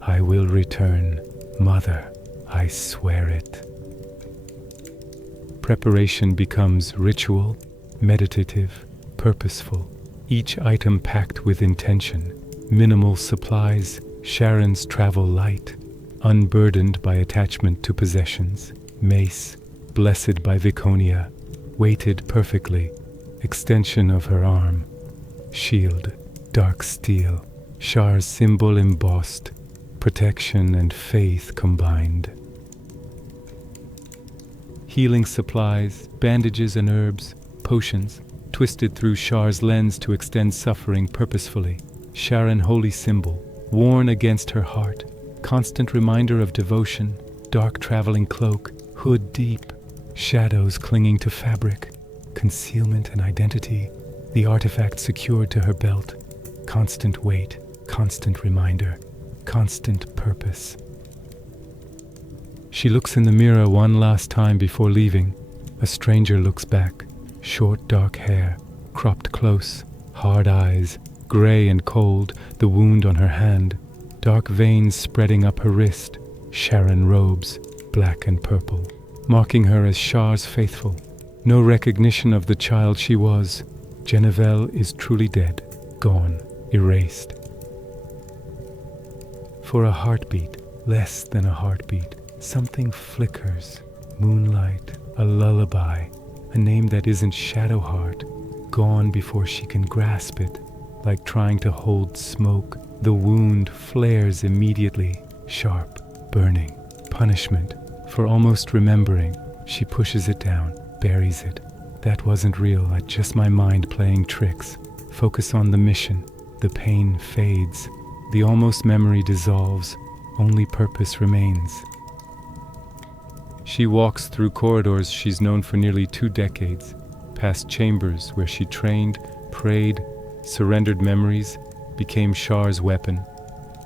I will return, Mother, I swear it. Preparation becomes ritual, meditative, purposeful, each item packed with intention. Minimal supplies, Sharran's travel light, unburdened by attachment to possessions. Mace, blessed by Viconia, weighted perfectly, extension of her arm. Shield, dark steel, Shar's symbol embossed, protection and faith combined. Healing supplies, bandages and herbs, potions, twisted through Shar's lens to extend suffering purposefully. Sharran holy symbol, worn against her heart, constant reminder of devotion, dark traveling cloak, hood deep, shadows clinging to fabric, concealment and identity, the artifact secured to her belt, constant weight, constant reminder, constant purpose. She looks in the mirror one last time before leaving. A stranger looks back, short dark hair, cropped close, hard eyes, gray and cold, the wound on her hand, dark veins spreading up her wrist, Sharran robes, black and purple, marking her as Shar's faithful. No recognition of the child she was. Jenevelle is truly dead, gone, erased. For a heartbeat, less than a heartbeat, something flickers. Moonlight, a lullaby, a name that isn't Shadowheart, gone before she can grasp it. Like trying to hold smoke, the wound flares immediately, sharp, burning, punishment. For almost remembering, she pushes it down, buries it. That wasn't real, just my mind playing tricks. Focus on the mission. The pain fades. The almost memory dissolves. Only purpose remains. She walks through corridors she's known for nearly 2 decades, past chambers where she trained, prayed, surrendered memories, became Shar's weapon.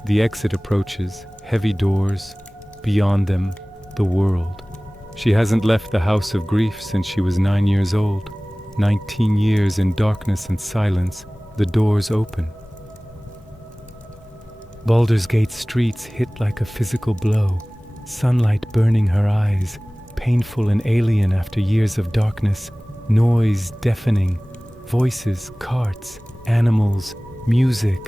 The exit approaches, heavy doors, beyond them, the world. She hasn't left the house of grief since she was 9 years old. 19 years in darkness and silence, the doors open. Baldur's Gate streets hit like a physical blow, sunlight burning her eyes, painful and alien after years of darkness, noise deafening, voices, carts, animals, music,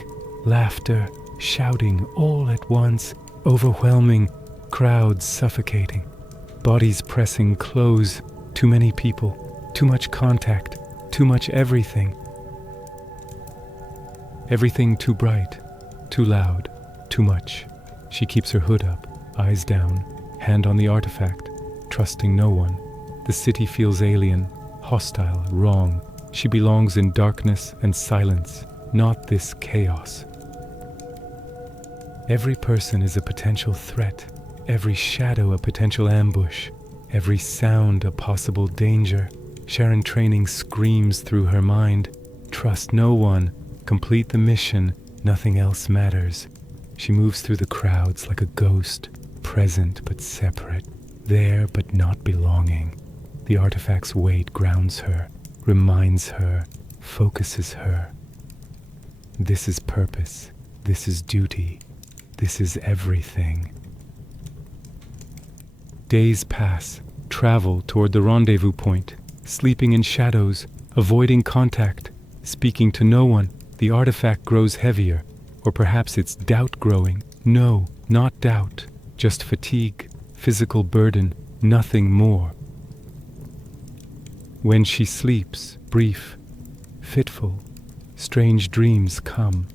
laughter, shouting all at once, overwhelming, crowds suffocating, bodies pressing close, too many people, too much contact, too much everything. Everything too bright, too loud, too much. She keeps her hood up, eyes down, hand on the artifact, trusting no one. The city feels alien, hostile, wrong. She belongs in darkness and silence, not this chaos. Every person is a potential threat, every shadow a potential ambush, every sound a possible danger. Sharran training screams through her mind. Trust no one, complete the mission, nothing else matters. She moves through the crowds like a ghost, present but separate, there but not belonging. The artifact's weight grounds her, reminds her, focuses her. This is purpose, this is duty, this is everything. Days pass, travel toward the rendezvous point, sleeping in shadows, avoiding contact, speaking to no one. The artifact grows heavier, or perhaps it's doubt growing. No, not doubt, just fatigue, physical burden, nothing more. When she sleeps, brief, fitful, strange dreams come.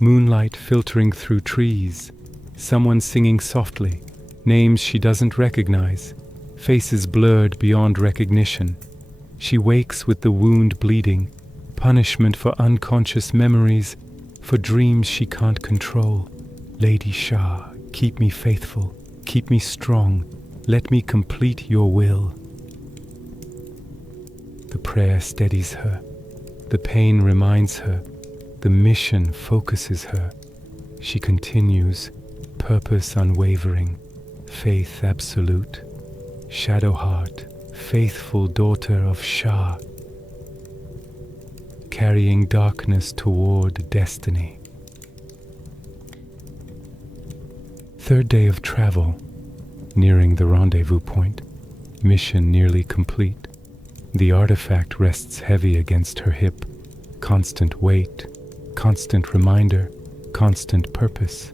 Moonlight filtering through trees, someone singing softly, names she doesn't recognize, faces blurred beyond recognition. She wakes with the wound bleeding, punishment for unconscious memories, for dreams she can't control. Lady Shar, keep me faithful, keep me strong, let me complete your will. The prayer steadies her, the pain reminds her, the mission focuses her. She continues, purpose unwavering, faith absolute. Shadowheart, faithful daughter of Shar, carrying darkness toward destiny. Third day of travel, nearing the rendezvous point, mission nearly complete. The artifact rests heavy against her hip, constant weight, constant reminder, constant purpose.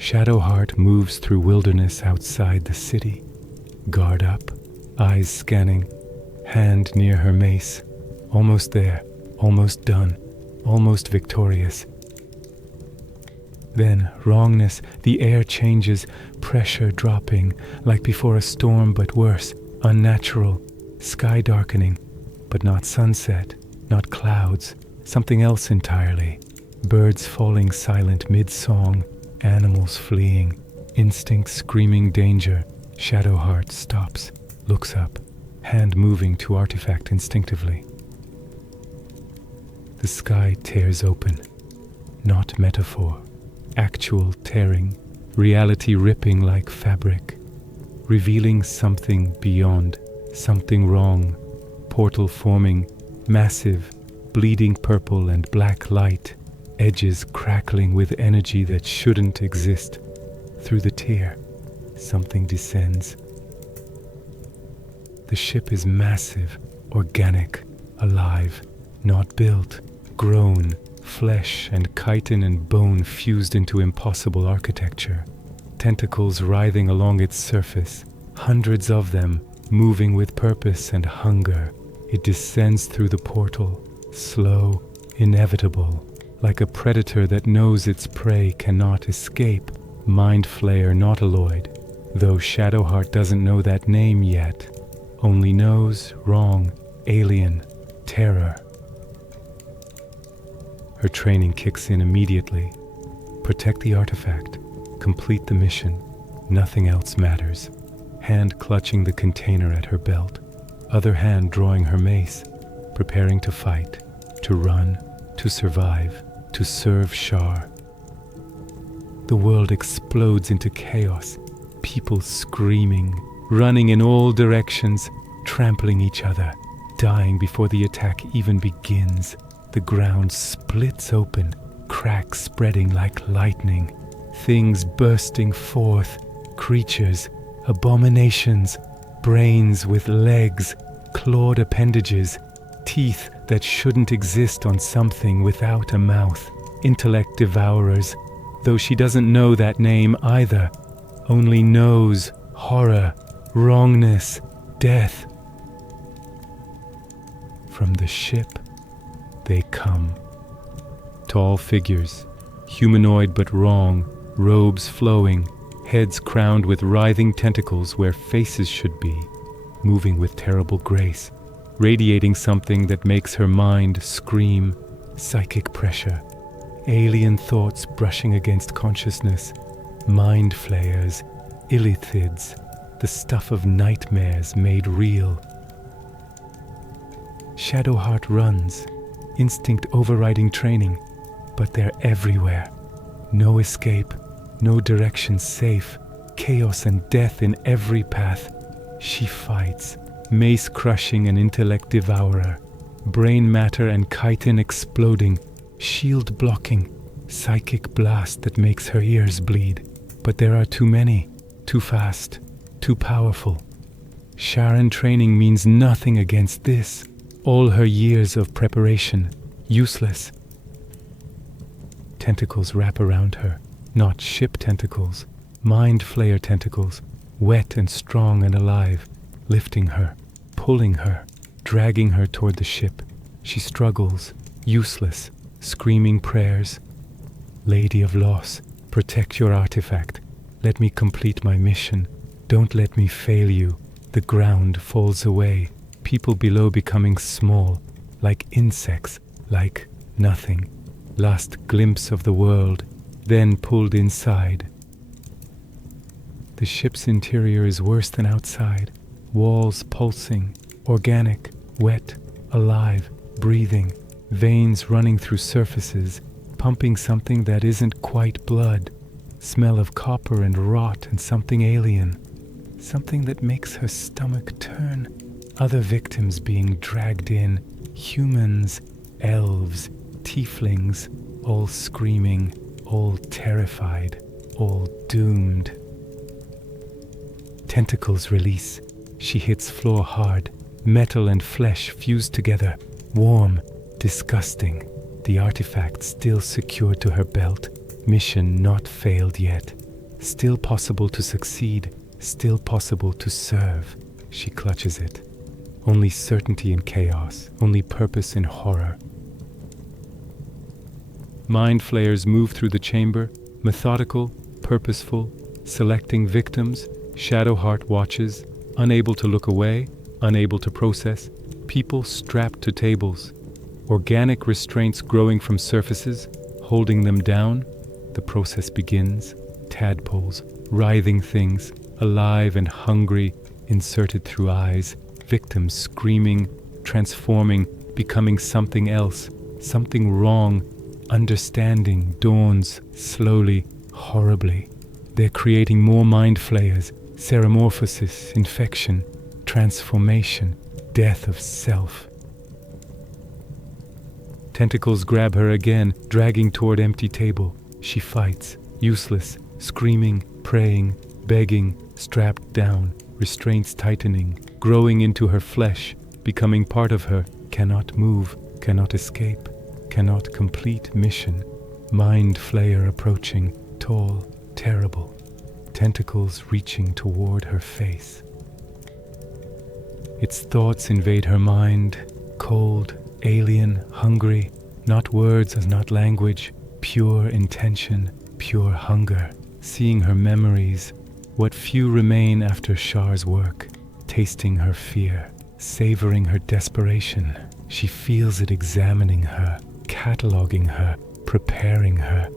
Shadowheart moves through wilderness outside the city. Guard up, eyes scanning, hand near her mace. Almost there, almost done, almost victorious. Then, wrongness, the air changes, pressure dropping, like before a storm but worse, unnatural, sky darkening, but not sunset, not clouds, something else entirely. Birds falling silent mid-song, animals fleeing, instinct screaming danger. Shadowheart stops, looks up, hand moving to artifact instinctively. The sky tears open, not metaphor, actual tearing, reality ripping like fabric, revealing something beyond, something wrong, portal forming, massive, bleeding purple and black light, edges crackling with energy that shouldn't exist. Through the tear, something descends. The ship is massive, organic, alive, not built, grown, flesh and chitin and bone fused into impossible architecture. Tentacles writhing along its surface, hundreds of them, moving with purpose and hunger. It descends through the portal, slow, inevitable, like a predator that knows its prey cannot escape. Mind flayer nautiloid, though Shadowheart doesn't know that name yet, only knows wrong, alien, terror. Her training kicks in immediately. Protect the artifact, complete the mission, nothing else matters. Hand clutching the container at her belt, other hand drawing her mace, preparing to fight, to run, to survive, to serve Shar. The world explodes into chaos, people screaming, running in all directions, trampling each other, dying before the attack even begins. The ground splits open, cracks spreading like lightning, things bursting forth, creatures, abominations, brains with legs, clawed appendages, teeth that shouldn't exist on something without a mouth, intellect devourers, though she doesn't know that name either, only knows horror, wrongness, death. From the ship, they come. Tall figures, humanoid but wrong, robes flowing, heads crowned with writhing tentacles where faces should be, moving with terrible grace, radiating something that makes her mind scream, psychic pressure, alien thoughts brushing against consciousness, mind flayers, illithids, the stuff of nightmares made real. Shadowheart runs, instinct overriding training, but they're everywhere. No escape, no direction safe, chaos and death in every path. She fights, mace crushing an intellect devourer, brain matter and chitin exploding, shield blocking, psychic blast that makes her ears bleed. But there are too many, too fast, too powerful. Sharran training means nothing against this. All her years of preparation, useless. Tentacles wrap around her, not ship tentacles, mind flayer tentacles, wet and strong and alive, lifting her, pulling her, dragging her toward the ship. She struggles, useless, screaming prayers. Lady of Loss, protect your artifact. Let me complete my mission. Don't let me fail you. The ground falls away. People below becoming small, like insects, like nothing. Last glimpse of the world, then pulled inside. The ship's interior is worse than outside. Walls pulsing, organic, wet, alive, breathing, veins running through surfaces, pumping something that isn't quite blood. Smell of copper and rot and something alien. Something that makes her stomach turn. Other victims being dragged in, humans, elves, tieflings, all screaming, all terrified, all doomed. Tentacles release. She hits floor hard, metal and flesh fused together, warm, disgusting. The artifact still secured to her belt, mission not failed yet. still possible to succeed, still possible to serve. She clutches it. Only certainty in chaos, only purpose in horror. Mind flayers move through the chamber, methodical, purposeful, selecting victims. Shadowheart watches, unable to look away, unable to process. People strapped to tables. Organic restraints growing from surfaces, holding them down. The process begins. Tadpoles, writhing things, alive and hungry, inserted through eyes. Victims screaming, transforming, becoming something else, something wrong. Understanding dawns slowly, horribly. They're creating more mind flayers, ceremorphosis, infection, transformation, death of self. Tentacles grab her again, dragging toward empty table. She fights, useless, screaming, praying, begging, strapped down, restraints tightening, growing into her flesh, becoming part of her, cannot move, cannot escape, cannot complete mission. Mind flayer approaching, tall, terrible, tentacles reaching toward her face. Its thoughts invade her mind, cold, alien, hungry, not words as not language, pure intention, pure hunger, seeing her memories, what few remain after Shar's work, tasting her fear, savoring her desperation. She feels it examining her, cataloging her, preparing her.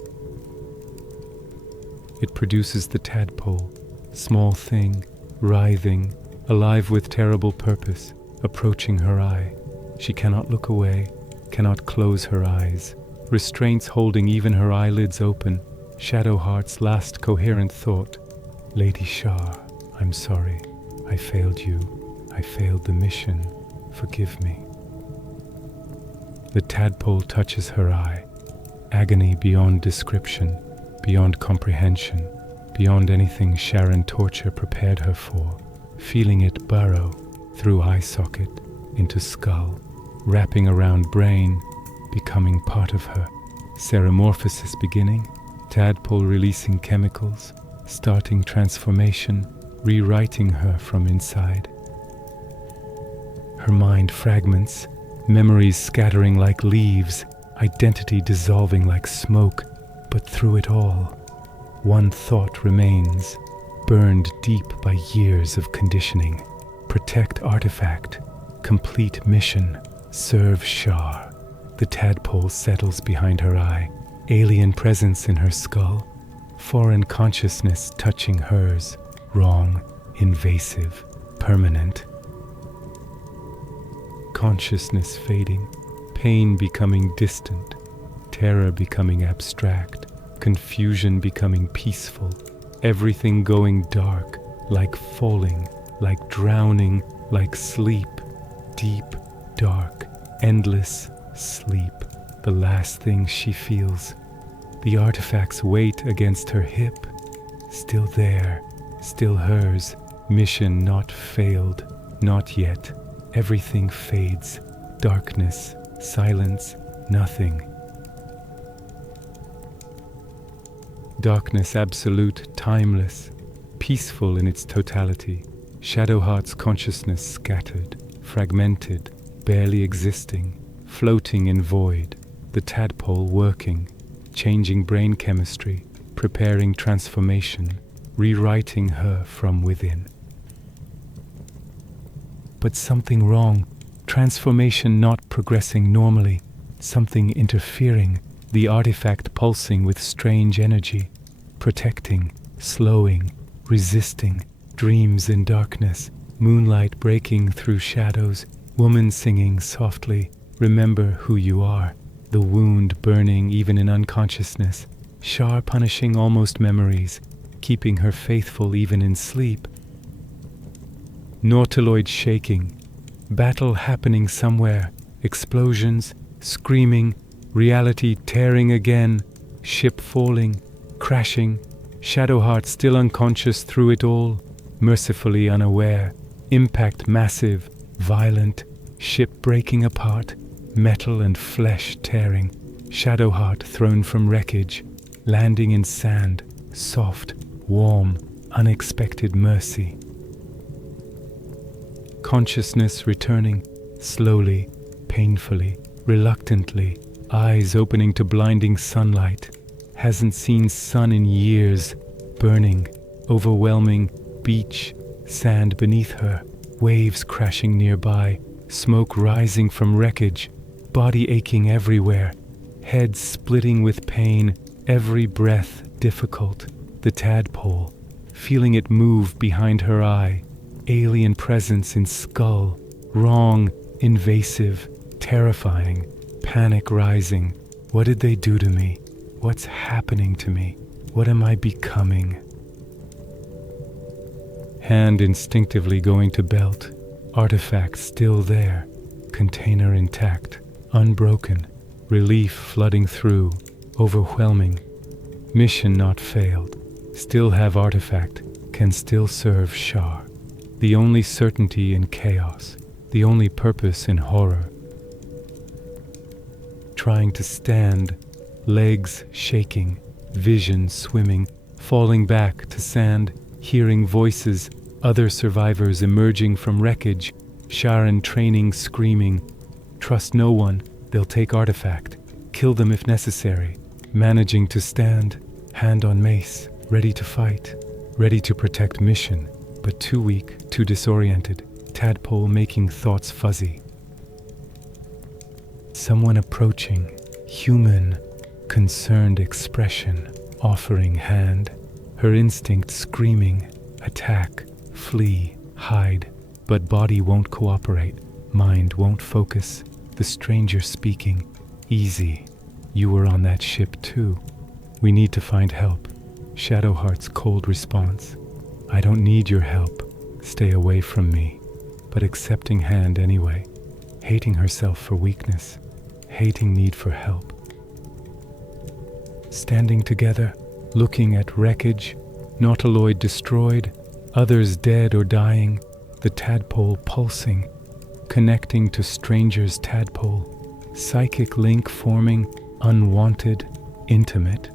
It produces the tadpole, small thing, writhing, alive with terrible purpose, approaching her eye. She cannot look away, cannot close her eyes. Restraints holding even her eyelids open. Shadowheart's last coherent thought. Lady Shar, I'm sorry. I failed you. I failed the mission. Forgive me. The tadpole touches her eye. Agony beyond description, beyond comprehension, beyond anything Sharran torture prepared her for. Feeling it burrow through eye socket into skull, wrapping around brain, becoming part of her. Ceremorphosis beginning, tadpole releasing chemicals, starting transformation, rewriting her from inside. Her mind fragments, memories scattering like leaves, identity dissolving like smoke, but through it all, one thought remains, burned deep by years of conditioning. Protect artifact, complete mission, serve Shar. The tadpole settles behind her eye, alien presence in her skull, foreign consciousness touching hers, wrong, invasive, permanent. Consciousness fading, pain becoming distant, terror becoming abstract, confusion becoming peaceful, everything going dark, like falling, like drowning, like sleep, deep, dark, endless sleep. The last thing she feels, the artifact's weight against her hip, still there, still hers, mission not failed, not yet. Everything fades, darkness, silence, nothing. Darkness absolute, timeless, peaceful in its totality. Shadowheart's consciousness scattered, fragmented, barely existing, floating in void. The tadpole working, changing brain chemistry, preparing transformation, rewriting her from within. But something wrong, transformation not progressing normally, something interfering, the artifact pulsing with strange energy, protecting, slowing, resisting, dreams in darkness, moonlight breaking through shadows, woman singing softly, remember who you are, the wound burning even in unconsciousness, Shar punishing almost memories, keeping her faithful even in sleep. Nautiloid shaking, battle happening somewhere, explosions, screaming, reality tearing again, ship falling, crashing, Shadowheart still unconscious through it all, mercifully unaware, impact massive, violent, ship breaking apart, metal and flesh tearing, Shadowheart thrown from wreckage, landing in sand, soft, warm, unexpected mercy. Consciousness returning, slowly, painfully, reluctantly, eyes opening to blinding sunlight. Hasn't seen sun in years, burning, overwhelming, beach, sand beneath her, waves crashing nearby, smoke rising from wreckage, body aching everywhere, head splitting with pain, every breath difficult. The tadpole, feeling it move behind her eye, alien presence in skull, wrong, invasive, terrifying, panic rising. What did they do to me? What's happening to me? What am I becoming? Hand instinctively going to belt, artifact still there, container intact, unbroken, relief flooding through, overwhelming. Mission not failed, still have artifact, can still serve Shar. The only certainty in chaos, the only purpose in horror. Trying to stand, legs shaking, vision swimming, falling back to sand, hearing voices, other survivors emerging from wreckage, Sharran training screaming, trust no one, they'll take artifact, kill them if necessary, managing to stand, hand on mace, ready to fight, ready to protect mission, but too weak, too disoriented, tadpole making thoughts fuzzy. Someone approaching, human, concerned expression, offering hand, her instinct screaming, attack, flee, hide, but body won't cooperate, mind won't focus, the stranger speaking, easy, you were on that ship too. We need to find help. Shadowheart's cold response, I don't need your help, stay away from me, but accepting hand anyway, hating herself for weakness, hating need for help. Standing together, looking at wreckage, nautiloid destroyed, others dead or dying, the tadpole pulsing, connecting to stranger's tadpole, psychic link forming, unwanted, intimate,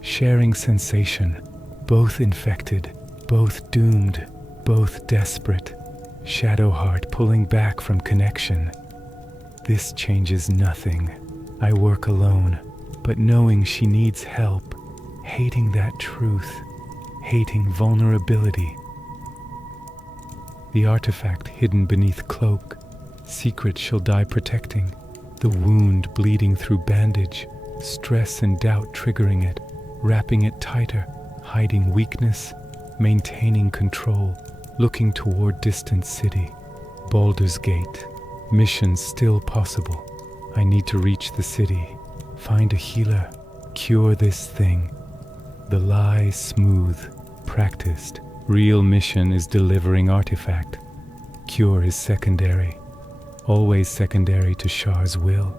sharing sensation, both infected, both doomed, both desperate, Shadowheart pulling back from connection. This changes nothing. I work alone, but knowing she needs help, hating that truth, hating vulnerability. The artifact hidden beneath cloak, secret she'll die protecting, the wound bleeding through bandage, stress and doubt triggering it, wrapping it tighter, hiding weakness, maintaining control, looking toward distant city, Baldur's Gate, mission still possible. I need to reach the city, find a healer, cure this thing. The lie smooth, practiced. Real mission is delivering artifact. Cure is secondary, always secondary to Shar's will.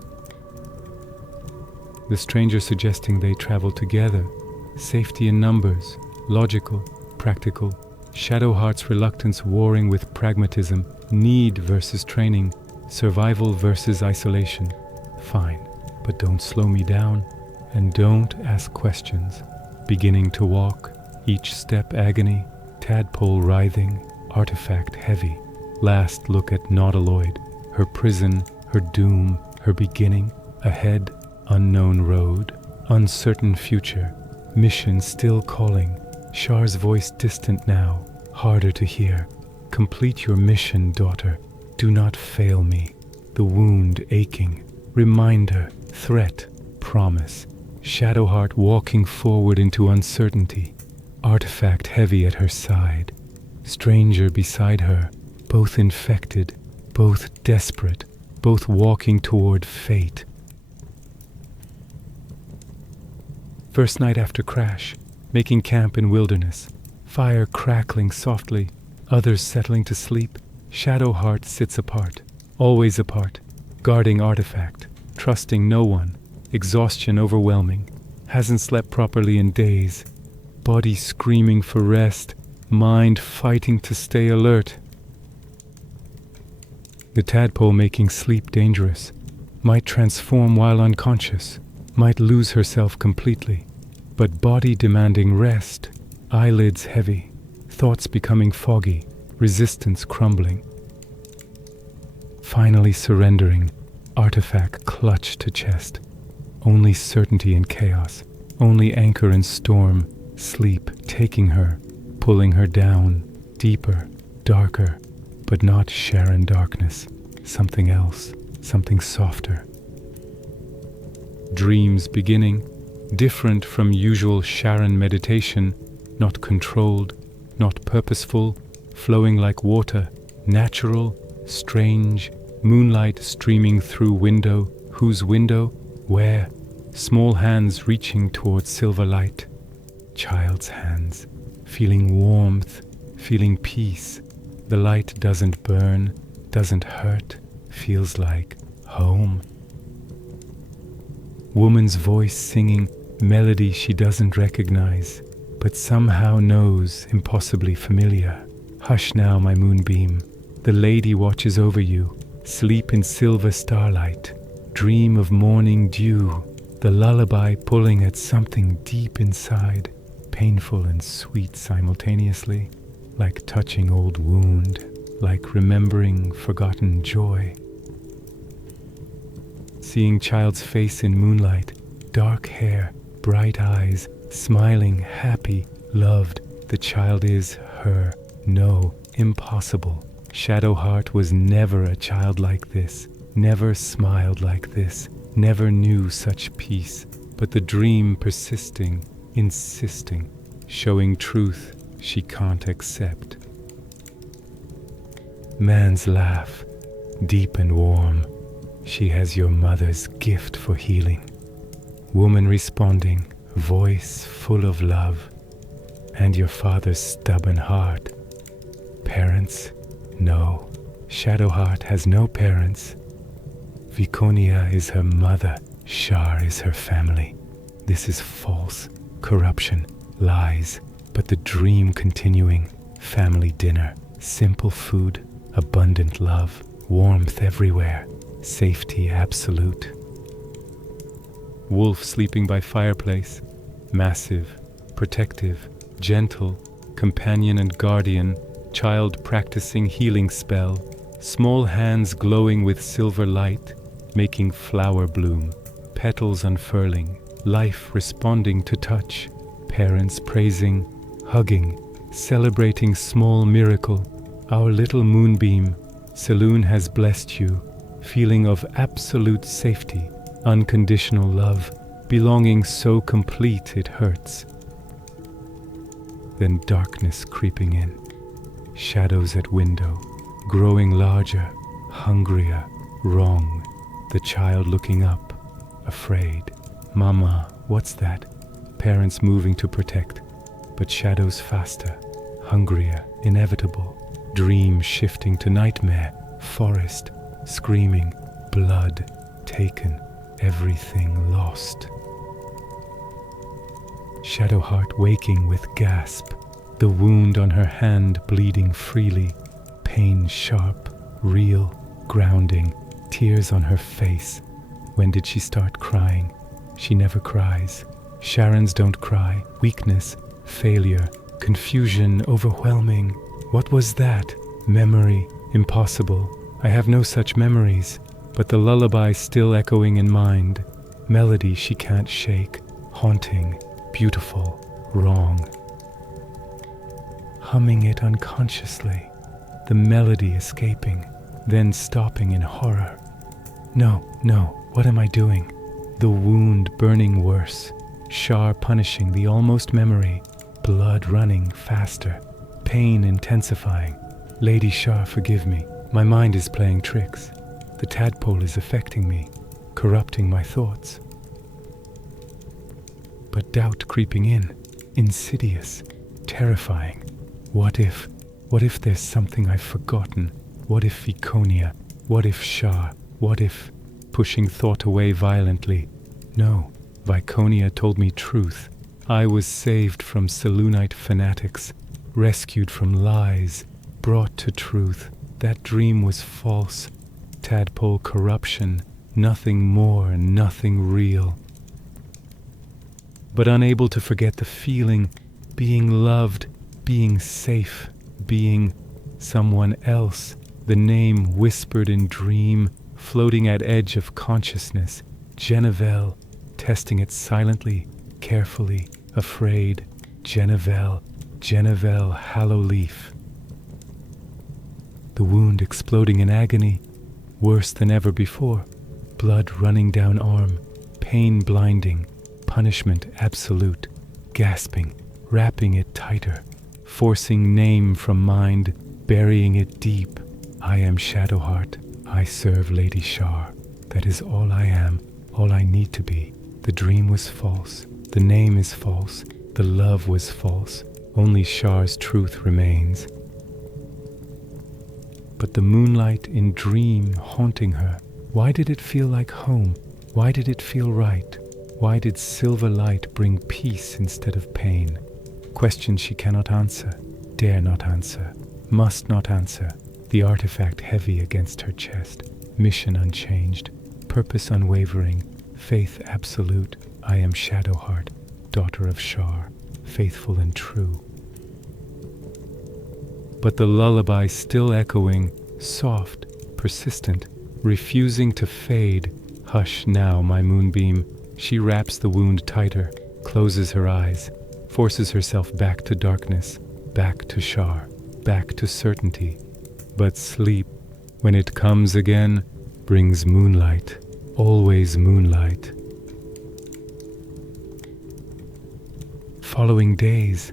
The stranger suggesting they travel together, safety in numbers, logical, practical, Shadowheart's reluctance warring with pragmatism, need versus training, survival versus isolation. Fine, but don't slow me down, and don't ask questions. Beginning to walk, each step agony, tadpole writhing, artifact heavy. Last look at nautiloid, her prison, her doom, her beginning, ahead, unknown road, uncertain future, mission still calling, Shar's voice distant now, harder to hear. Complete your mission, daughter, do not fail me. The wound aching, reminder, threat, promise. Shadowheart walking forward into uncertainty, artifact heavy at her side, stranger beside her, both infected, both desperate, both walking toward fate. First night after crash, making camp in wilderness, fire crackling softly, others settling to sleep, Shadowheart sits apart, always apart, guarding artifact, trusting no one, exhaustion overwhelming, hasn't slept properly in days, body screaming for rest, mind fighting to stay alert. The tadpole making sleep dangerous, might transform while unconscious, might lose herself completely, but body demanding rest, eyelids heavy, thoughts becoming foggy, resistance crumbling. Finally surrendering, artifact clutched to chest. Only certainty in chaos, only anchor in storm, sleep taking her, pulling her down, deeper, darker, but not Sharran darkness, something else, something softer. Dreams beginning, different from usual Sharran meditation, not controlled, not purposeful, flowing like water, natural, strange, moonlight streaming through window. Whose window? Where? Small hands reaching towards silver light. Child's hands, feeling warmth, feeling peace. The light doesn't burn, doesn't hurt, feels like home. Woman's voice singing melody she doesn't recognize, but somehow knows, impossibly familiar. Hush now, my moonbeam. The lady watches over you. Sleep in silver starlight. Dream of morning dew. The lullaby pulling at something deep inside, painful and sweet simultaneously, like touching old wound, like remembering forgotten joy. Seeing child's face in moonlight, dark hair, bright eyes, smiling, happy, loved. The child is her. No, impossible. Shadowheart was never a child like this, never smiled like this, never knew such peace. But the dream persisting, insisting, showing truth she can't accept. Man's laugh, deep and warm. She has your mother's gift for healing. Woman responding, voice full of love. And your father's stubborn heart. Parents? No. Shadowheart has no parents. Viconia is her mother. Shar is her family. This is false. Corruption. Lies. But the dream continuing. Family dinner. Simple food. Abundant love. Warmth everywhere. Safety absolute. Wolf sleeping by fireplace. Massive. Protective. Gentle. Companion and guardian. Child practicing healing spell. Small hands glowing with silver light. Making flower bloom. Petals unfurling. Life responding to touch. Parents praising. Hugging. Celebrating small miracle. Our little moonbeam. Selune has blessed you. Feeling of absolute safety. Unconditional love. Belonging so complete it hurts. Then darkness creeping in. Shadows at window. Growing larger. Hungrier. Wrong. The child looking up. Afraid. Mama, what's that? Parents moving to protect. But shadows faster. Hungrier. Inevitable. Dream shifting to nightmare. Forest. Screaming. Blood. Taken. Everything lost. Shadowheart waking with gasp. The wound on her hand bleeding freely. Pain sharp. Real. Grounding. Tears on her face. When did she start crying? She never cries. Sharrans don't cry. Weakness. Failure. Confusion. Overwhelming. What was that? Memory. Impossible. I have no such memories. But the lullaby still echoing in mind. Melody she can't shake. Haunting. Beautiful. Wrong. Humming it unconsciously. The melody escaping. Then stopping in horror. No, what am I doing? The wound burning worse. Shar punishing the almost memory. Blood running faster. Pain intensifying. Lady Shar, forgive me. My mind is playing tricks. The tadpole is affecting me, corrupting my thoughts. But doubt creeping in, insidious, terrifying. What if there's something I've forgotten? What if Viconia? What if Shar? What if, pushing thought away violently? No, Viconia told me truth. I was saved from Selunite fanatics, rescued from lies, brought to truth. That dream was false. Tadpole corruption, nothing more, nothing real. But unable to forget the feeling, being loved, being safe, being someone else. The name whispered in dream, floating at edge of consciousness. Jenevelle, testing it silently, carefully, afraid. Jenevelle Hallowleaf. The wound exploding in agony, worse than ever before. Blood running down arm, pain blinding, punishment absolute. Gasping, wrapping it tighter, forcing name from mind, burying it deep. I am Shadowheart. I serve Lady Shar. That is all I am, all I need to be. The dream was false. The name is false. The love was false. Only Shar's truth remains. But the moonlight in dream haunting her, why did it feel like home? Why did it feel right? Why did silver light bring peace instead of pain? Questions she cannot answer, dare not answer, must not answer. The artifact heavy against her chest, mission unchanged, purpose unwavering, faith absolute. I am Shadowheart, daughter of Shar, faithful and true. But the lullaby still echoing, soft, persistent, refusing to fade. Hush now, my moonbeam. She wraps the wound tighter, closes her eyes, forces herself back to darkness, back to Shar, back to certainty. But sleep, when it comes again, brings moonlight, always moonlight. Following days,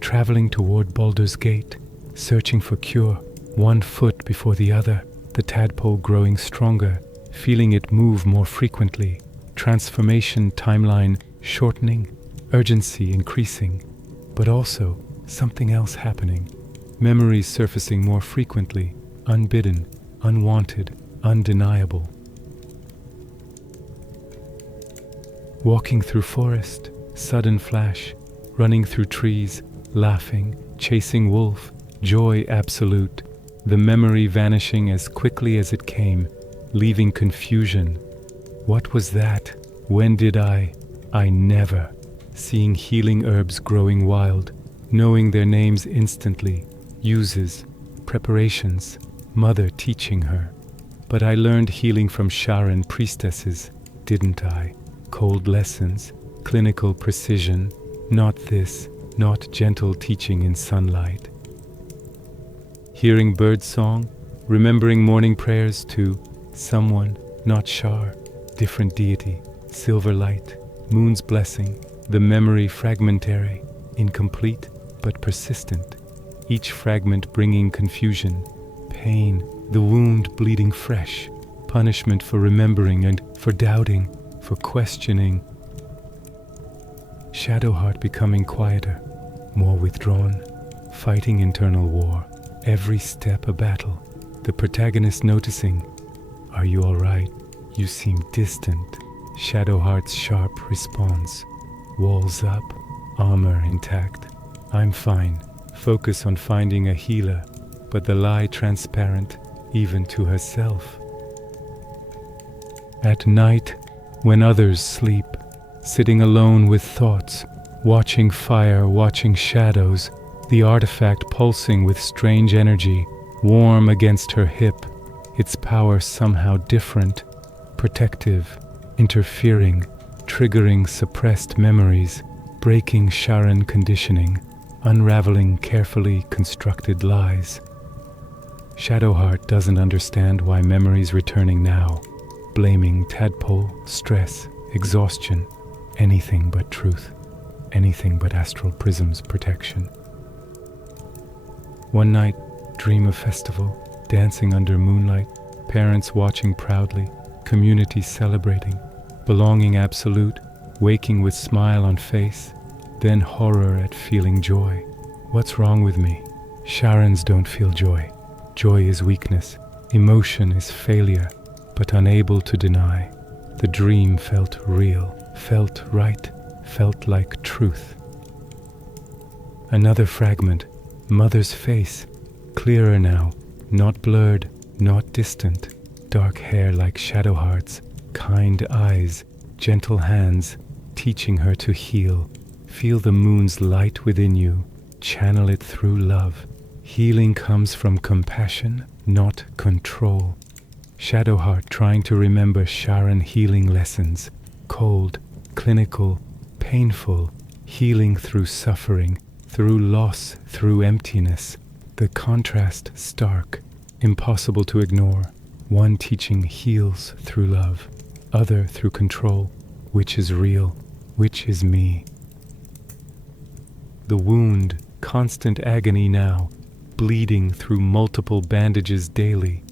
traveling toward Baldur's gate, searching for cure, one foot before the other, the tadpole growing stronger, feeling it move more frequently, transformation timeline shortening, urgency increasing, but also something else happening, memories surfacing more frequently, unbidden, unwanted, undeniable. Walking through forest, sudden flash, running through trees, laughing, chasing wolf, joy absolute, the memory vanishing as quickly as it came, leaving confusion. What was that? When did I never. Seeing healing herbs growing wild, knowing their names instantly, uses, preparations, mother teaching her. But I learned healing from Sharran priestesses, didn't I? Cold lessons, clinical precision, not this, not gentle teaching in sunlight. Hearing birdsong, remembering morning prayers to someone, not Shar, different deity, silver light, moon's blessing, the memory fragmentary, incomplete but persistent, each fragment bringing confusion, pain, the wound bleeding fresh, punishment for remembering and for doubting, for questioning. Shadowheart becoming quieter, more withdrawn, fighting internal war, every step a battle, the protagonist noticing, are you all right? You seem distant. Shadowheart's sharp response, walls up, armor intact. I'm fine. Focus on finding a healer, but the lie transparent, even to herself. At night, when others sleep, sitting alone with thoughts, watching fire, watching shadows, the artifact pulsing with strange energy, warm against her hip, its power somehow different, protective, interfering, triggering suppressed memories, breaking Sharran conditioning, unraveling carefully constructed lies. Shadowheart doesn't understand why memories returning now, blaming tadpole, stress, exhaustion, anything but truth, anything but astral prism's protection. One night, dream of festival, dancing under moonlight, parents watching proudly, community celebrating, belonging absolute, waking with smile on face, then horror at feeling joy. What's wrong with me? Sharrans don't feel joy. Joy is weakness. Emotion is failure, but unable to deny. The dream felt real, felt right, felt like truth. Another fragment, mother's face, clearer now, not blurred, not distant, dark hair like Shadowheart's, kind eyes, gentle hands, teaching her to heal, Feel the moon's light within you. Channel it through love. Healing comes from compassion, not control. Shadowheart trying to remember Sharran healing lessons. Cold, clinical, painful, healing through suffering, through loss, through emptiness. The contrast stark, impossible to ignore. One teaching heals through love, other through control. Which is real? Which is me? The wound, constant agony now, bleeding through multiple bandages daily.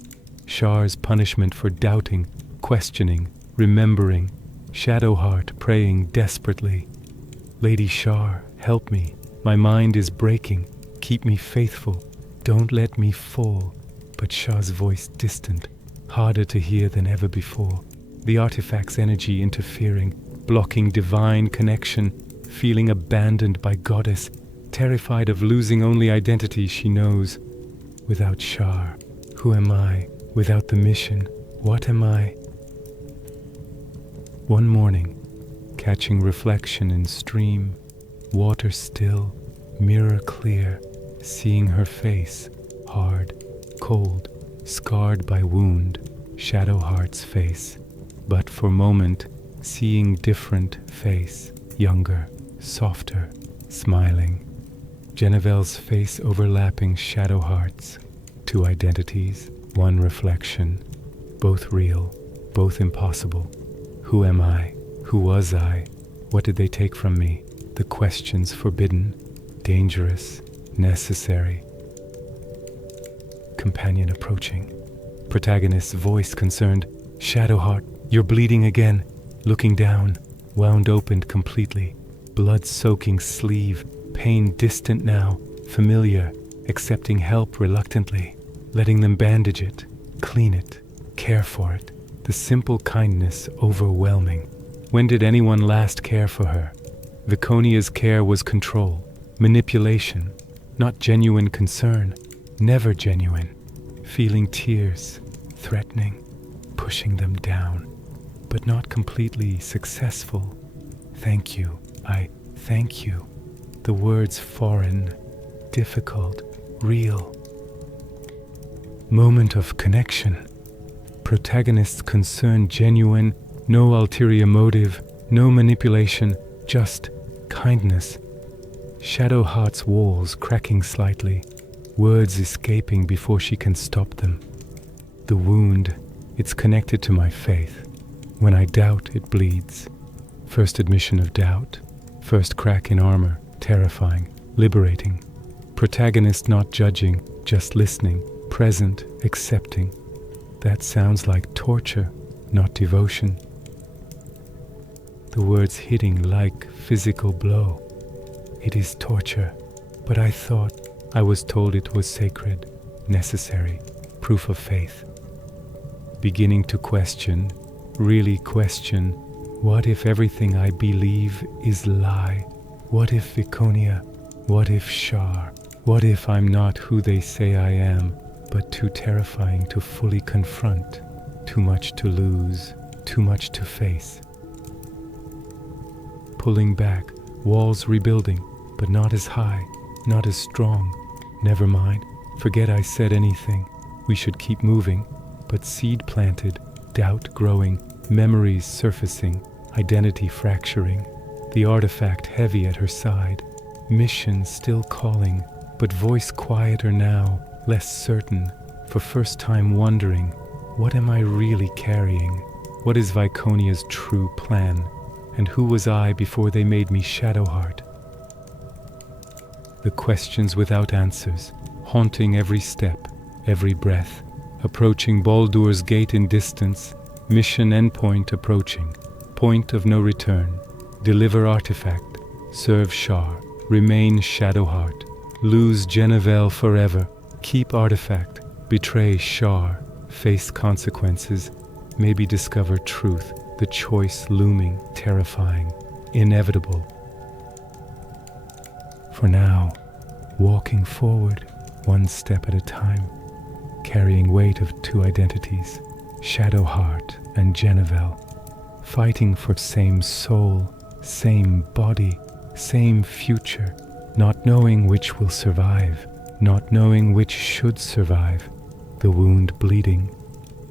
Shar's punishment for doubting, questioning, remembering. Shadowheart praying desperately. Lady Shar, help me. My mind is breaking. Keep me faithful. Don't let me fall. But Shar's voice distant, harder to hear than ever before. The artifact's energy interfering, blocking divine connection, feeling abandoned by goddess, terrified of losing only identity she knows. Without Shar, who am I? Without the mission, what am I? One morning, catching reflection in stream, water still, mirror clear, seeing her face, hard, cold, scarred by wound, Shadowheart's face. But for moment, seeing different face, younger, softer, smiling. Jenevelle's face overlapping Shadowheart's. Two identities, one reflection, both real, both impossible. Who am I? Who was I? What did they take from me? The questions forbidden, dangerous, necessary. Companion approaching. Protagonist's voice concerned. Shadowheart, you're bleeding again. Looking down, wound opened completely. Blood-soaking sleeve, pain distant now, familiar, accepting help reluctantly. Letting them bandage it, clean it, care for it. The simple kindness overwhelming. When did anyone last care for her? Viconia's care was control, manipulation, not genuine concern, never genuine. Feeling tears, threatening, pushing them down, but not completely successful. Thank you, I thank you. The words foreign, difficult, real. Moment of connection. Protagonist's concern genuine, no ulterior motive, no manipulation, just kindness. Shadowheart's walls cracking slightly, words escaping before she can stop them. The wound, it's connected to my faith. When I doubt, it bleeds. First admission of doubt, first crack in armor, terrifying, liberating. Protagonist not judging, just listening, present, accepting. That sounds like torture, not devotion. The words hitting like physical blow. It is torture, but I thought, I was told it was sacred, necessary, proof of faith. Beginning to question, really question, what if everything I believe is lie? What if Viconia? What if Shar? What if I'm not who they say I am, but too terrifying to fully confront, too much to lose, too much to face? Pulling back, walls rebuilding, but not as high, not as strong. Never mind, forget I said anything. We should keep moving, but seed planted, doubt growing, memories surfacing, identity fracturing. The artifact heavy at her side, mission still calling, but voice quieter now, less certain, for first time wondering, what am I really carrying? What is Viconia's true plan? And who was I before they made me Shadowheart? The questions without answers, haunting every step, every breath, approaching Baldur's gate in distance, mission endpoint approaching, point of no return, deliver artifact, serve Shar, remain Shadowheart, lose Jenevelle forever, keep artifact, betray Shar, face consequences, maybe discover truth, the choice looming, terrifying, inevitable. For now, walking forward, one step at a time, carrying weight of two identities, Shadowheart and Jenevelle, fighting for same soul, same body, same future, not knowing which will survive, not knowing which should survive, the wound bleeding,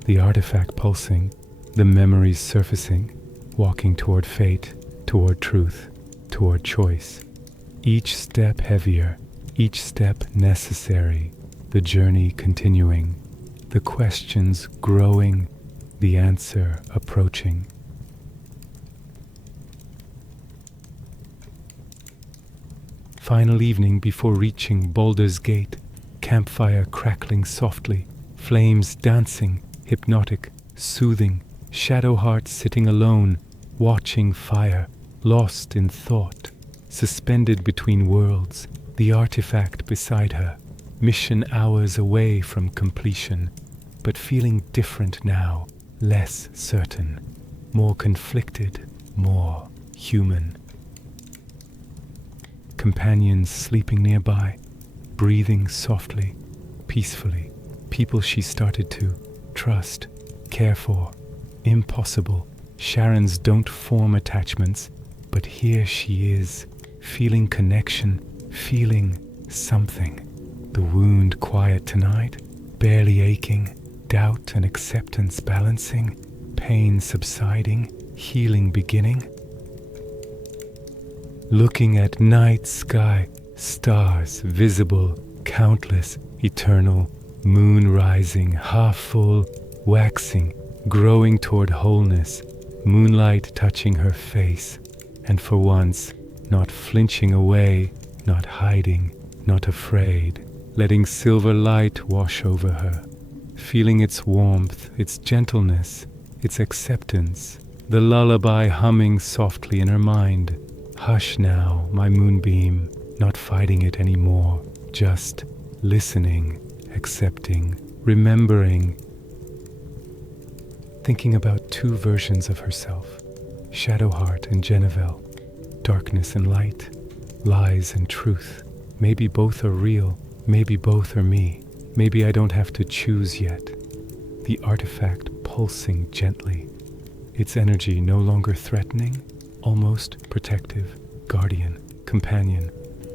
the artifact pulsing, the memories surfacing, walking toward fate, toward truth, toward choice. Each step heavier, each step necessary, the journey continuing, the questions growing, the answer approaching. Final evening before reaching Baldur's Gate, campfire crackling softly, flames dancing, hypnotic, soothing, Shadowheart sitting alone, watching fire, lost in thought, suspended between worlds, the artifact beside her, mission hours away from completion, but feeling different now, less certain, more conflicted, more human. Companions sleeping nearby, breathing softly, peacefully, people she started to trust, care for. Impossible. Sharrans don't form attachments, but here she is, feeling connection, feeling something. The wound quiet tonight, barely aching, doubt and acceptance balancing, pain subsiding, healing beginning. Looking at night sky, stars visible, countless, eternal, moon rising, half full, waxing, growing toward wholeness, moonlight touching her face, and for once, not flinching away, not hiding, not afraid, letting silver light wash over her, feeling its warmth, its gentleness, its acceptance, the lullaby humming softly in her mind. Hush now, my moonbeam, not fighting it anymore, just listening, accepting, remembering, thinking about two versions of herself, Shadowheart and Jenevelle, darkness and light, lies and truth. Maybe both are real, maybe both are me, maybe I don't have to choose yet. The artifact pulsing gently, its energy no longer threatening, almost protective, guardian, companion.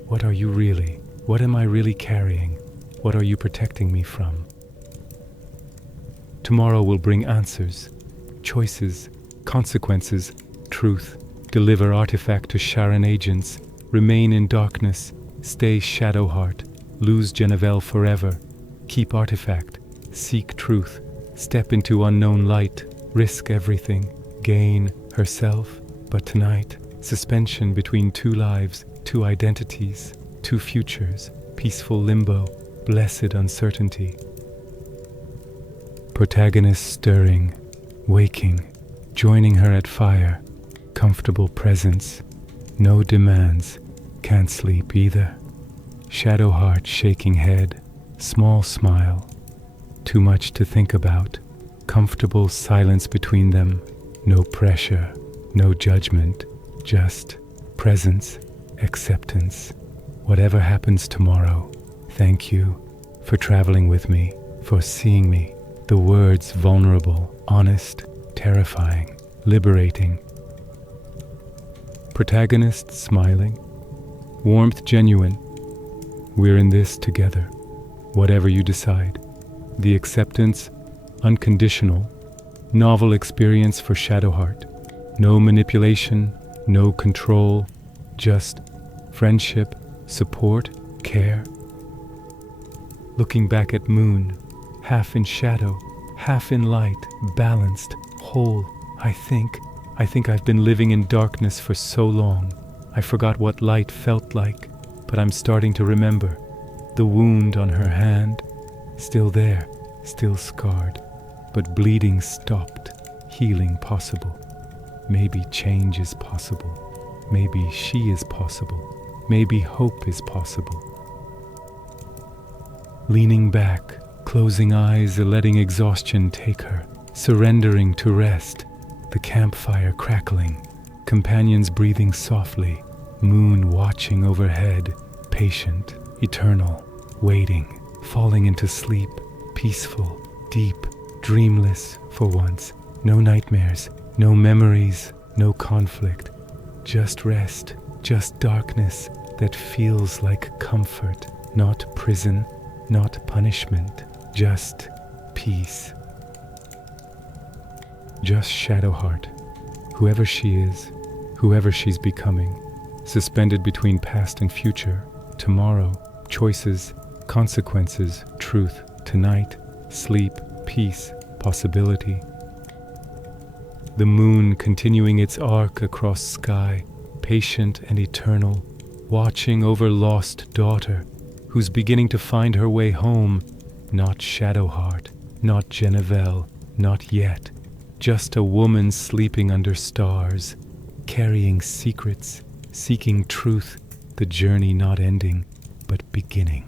What are you really? What am I really carrying? What are you protecting me from? Tomorrow will bring answers, choices, consequences, truth. Deliver artifact to Sharran agents, remain in darkness, stay Shadowheart, lose Jenevelle forever, keep artifact, seek truth, step into unknown light, risk everything, gain herself. But tonight, suspension between two lives, two identities, two futures, peaceful limbo, blessed uncertainty. Protagonist stirring, waking, joining her at fire, comfortable presence, no demands, can't sleep either. Shadowheart shaking head, small smile, too much to think about, comfortable silence between them, no pressure, no judgment, just presence, acceptance. Whatever happens tomorrow, thank you for traveling with me, for seeing me. The words vulnerable, honest, terrifying, liberating. Protagonist smiling, warmth genuine. We're in this together, whatever you decide. The acceptance, unconditional, novel experience for Shadowheart. No manipulation, no control, just friendship, support, care. Looking back at moon, half in shadow, half in light, balanced, whole. I think I've been living in darkness for so long. I forgot what light felt like, but I'm starting to remember. The wound on her hand, still there, still scarred, but bleeding stopped, healing possible. Maybe change is possible. Maybe she is possible. Maybe hope is possible. Leaning back, closing eyes, letting exhaustion take her, surrendering to rest, the campfire crackling, companions breathing softly, moon watching overhead, patient, eternal, waiting, falling into sleep, peaceful, deep, dreamless for once, no nightmares, no memories, no conflict, just rest, just darkness that feels like comfort, not prison, not punishment, just peace. Just Shadowheart, whoever she is, whoever she's becoming, suspended between past and future, tomorrow, choices, consequences, truth, tonight, sleep, peace, possibility. The moon continuing its arc across sky, patient and eternal, watching over lost daughter, who's beginning to find her way home, not Shadowheart, not Jenevelle, not yet, just a woman sleeping under stars, carrying secrets, seeking truth, the journey not ending, but beginning.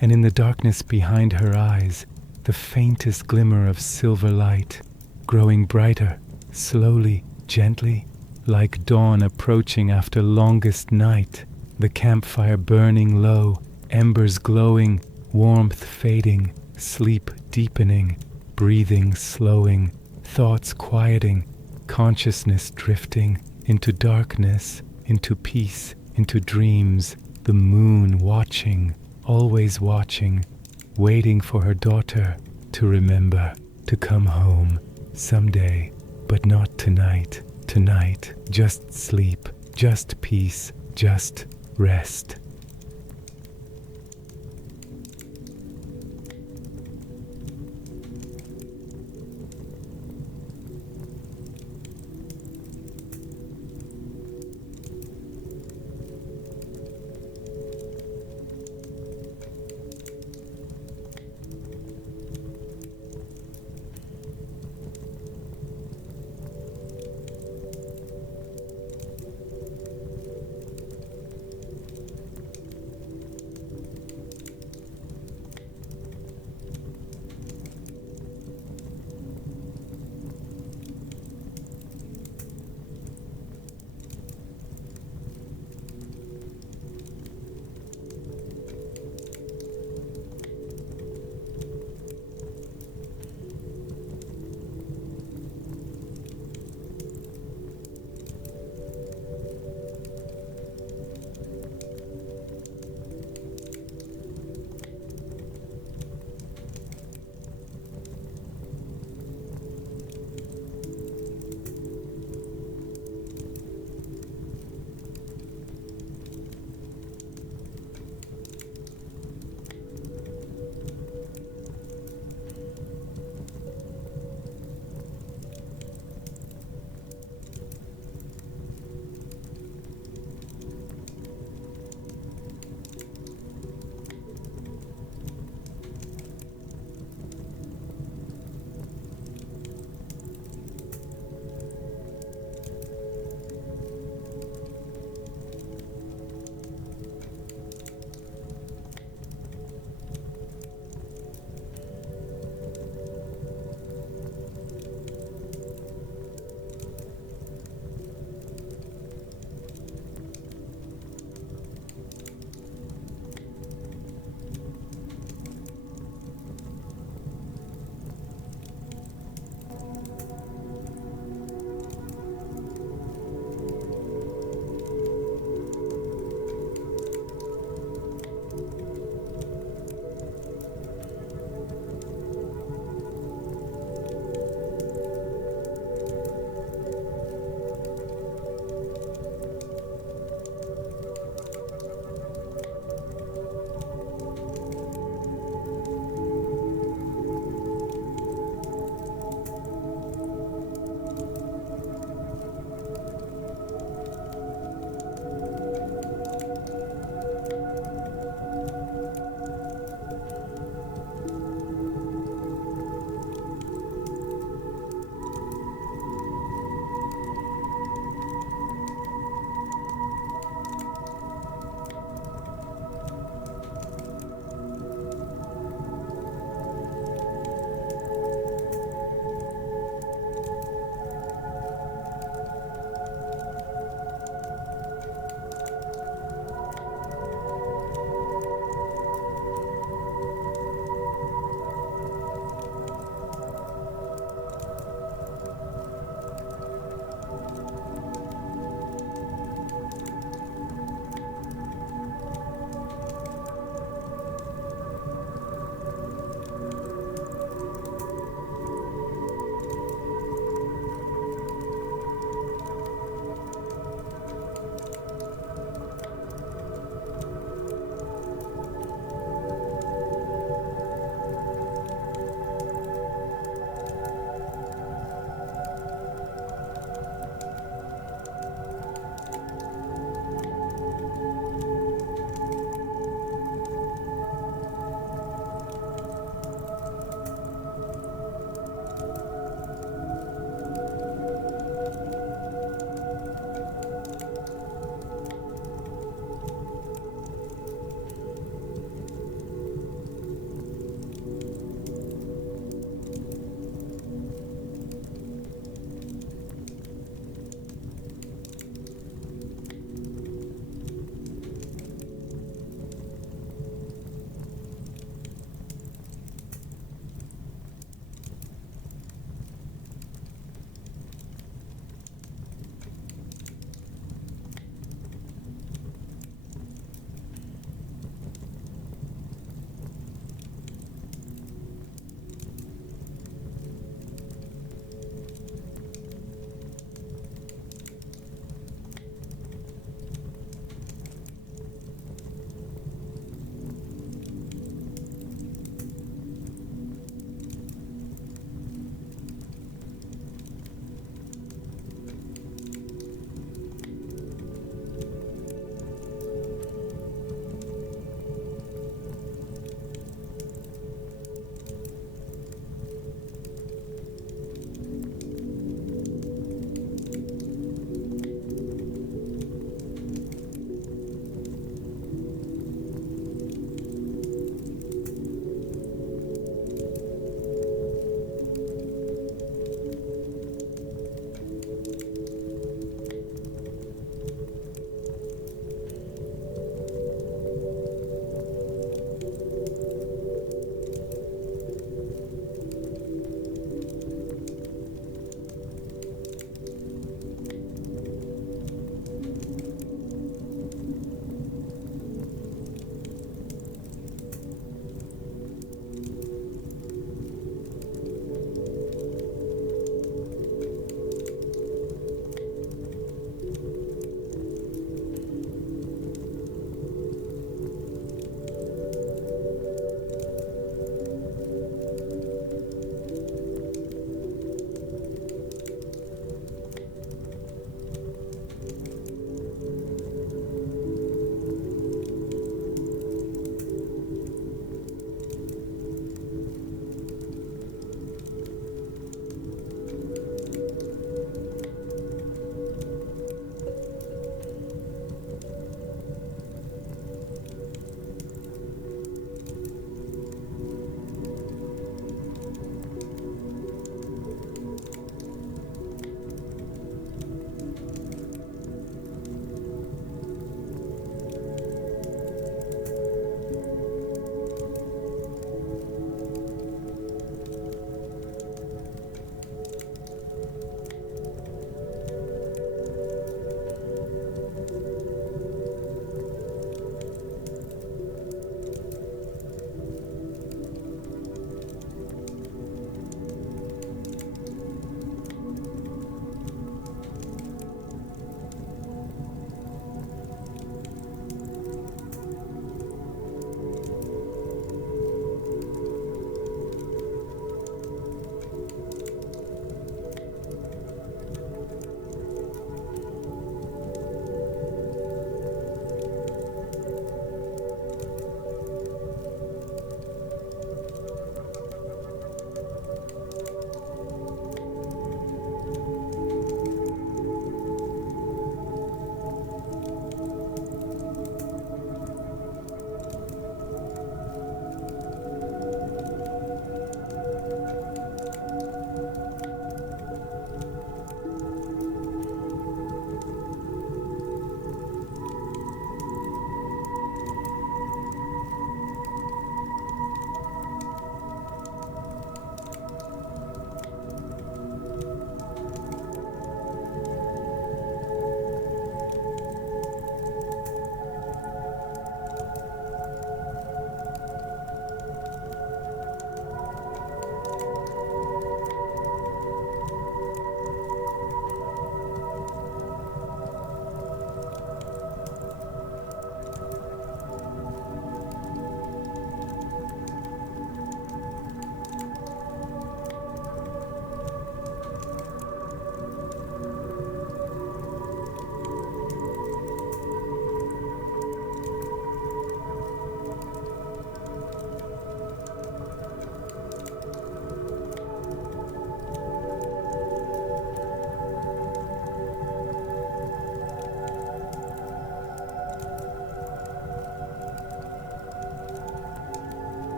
And in the darkness behind her eyes, the faintest glimmer of silver light, growing brighter, slowly, gently, like dawn approaching after longest night, the campfire burning low, embers glowing, warmth fading, sleep deepening, breathing slowing, thoughts quieting, consciousness drifting into darkness, into peace, into dreams, the moon watching, always watching, waiting for her daughter to remember, to come home someday, but not tonight. Tonight, just sleep, just peace, just rest.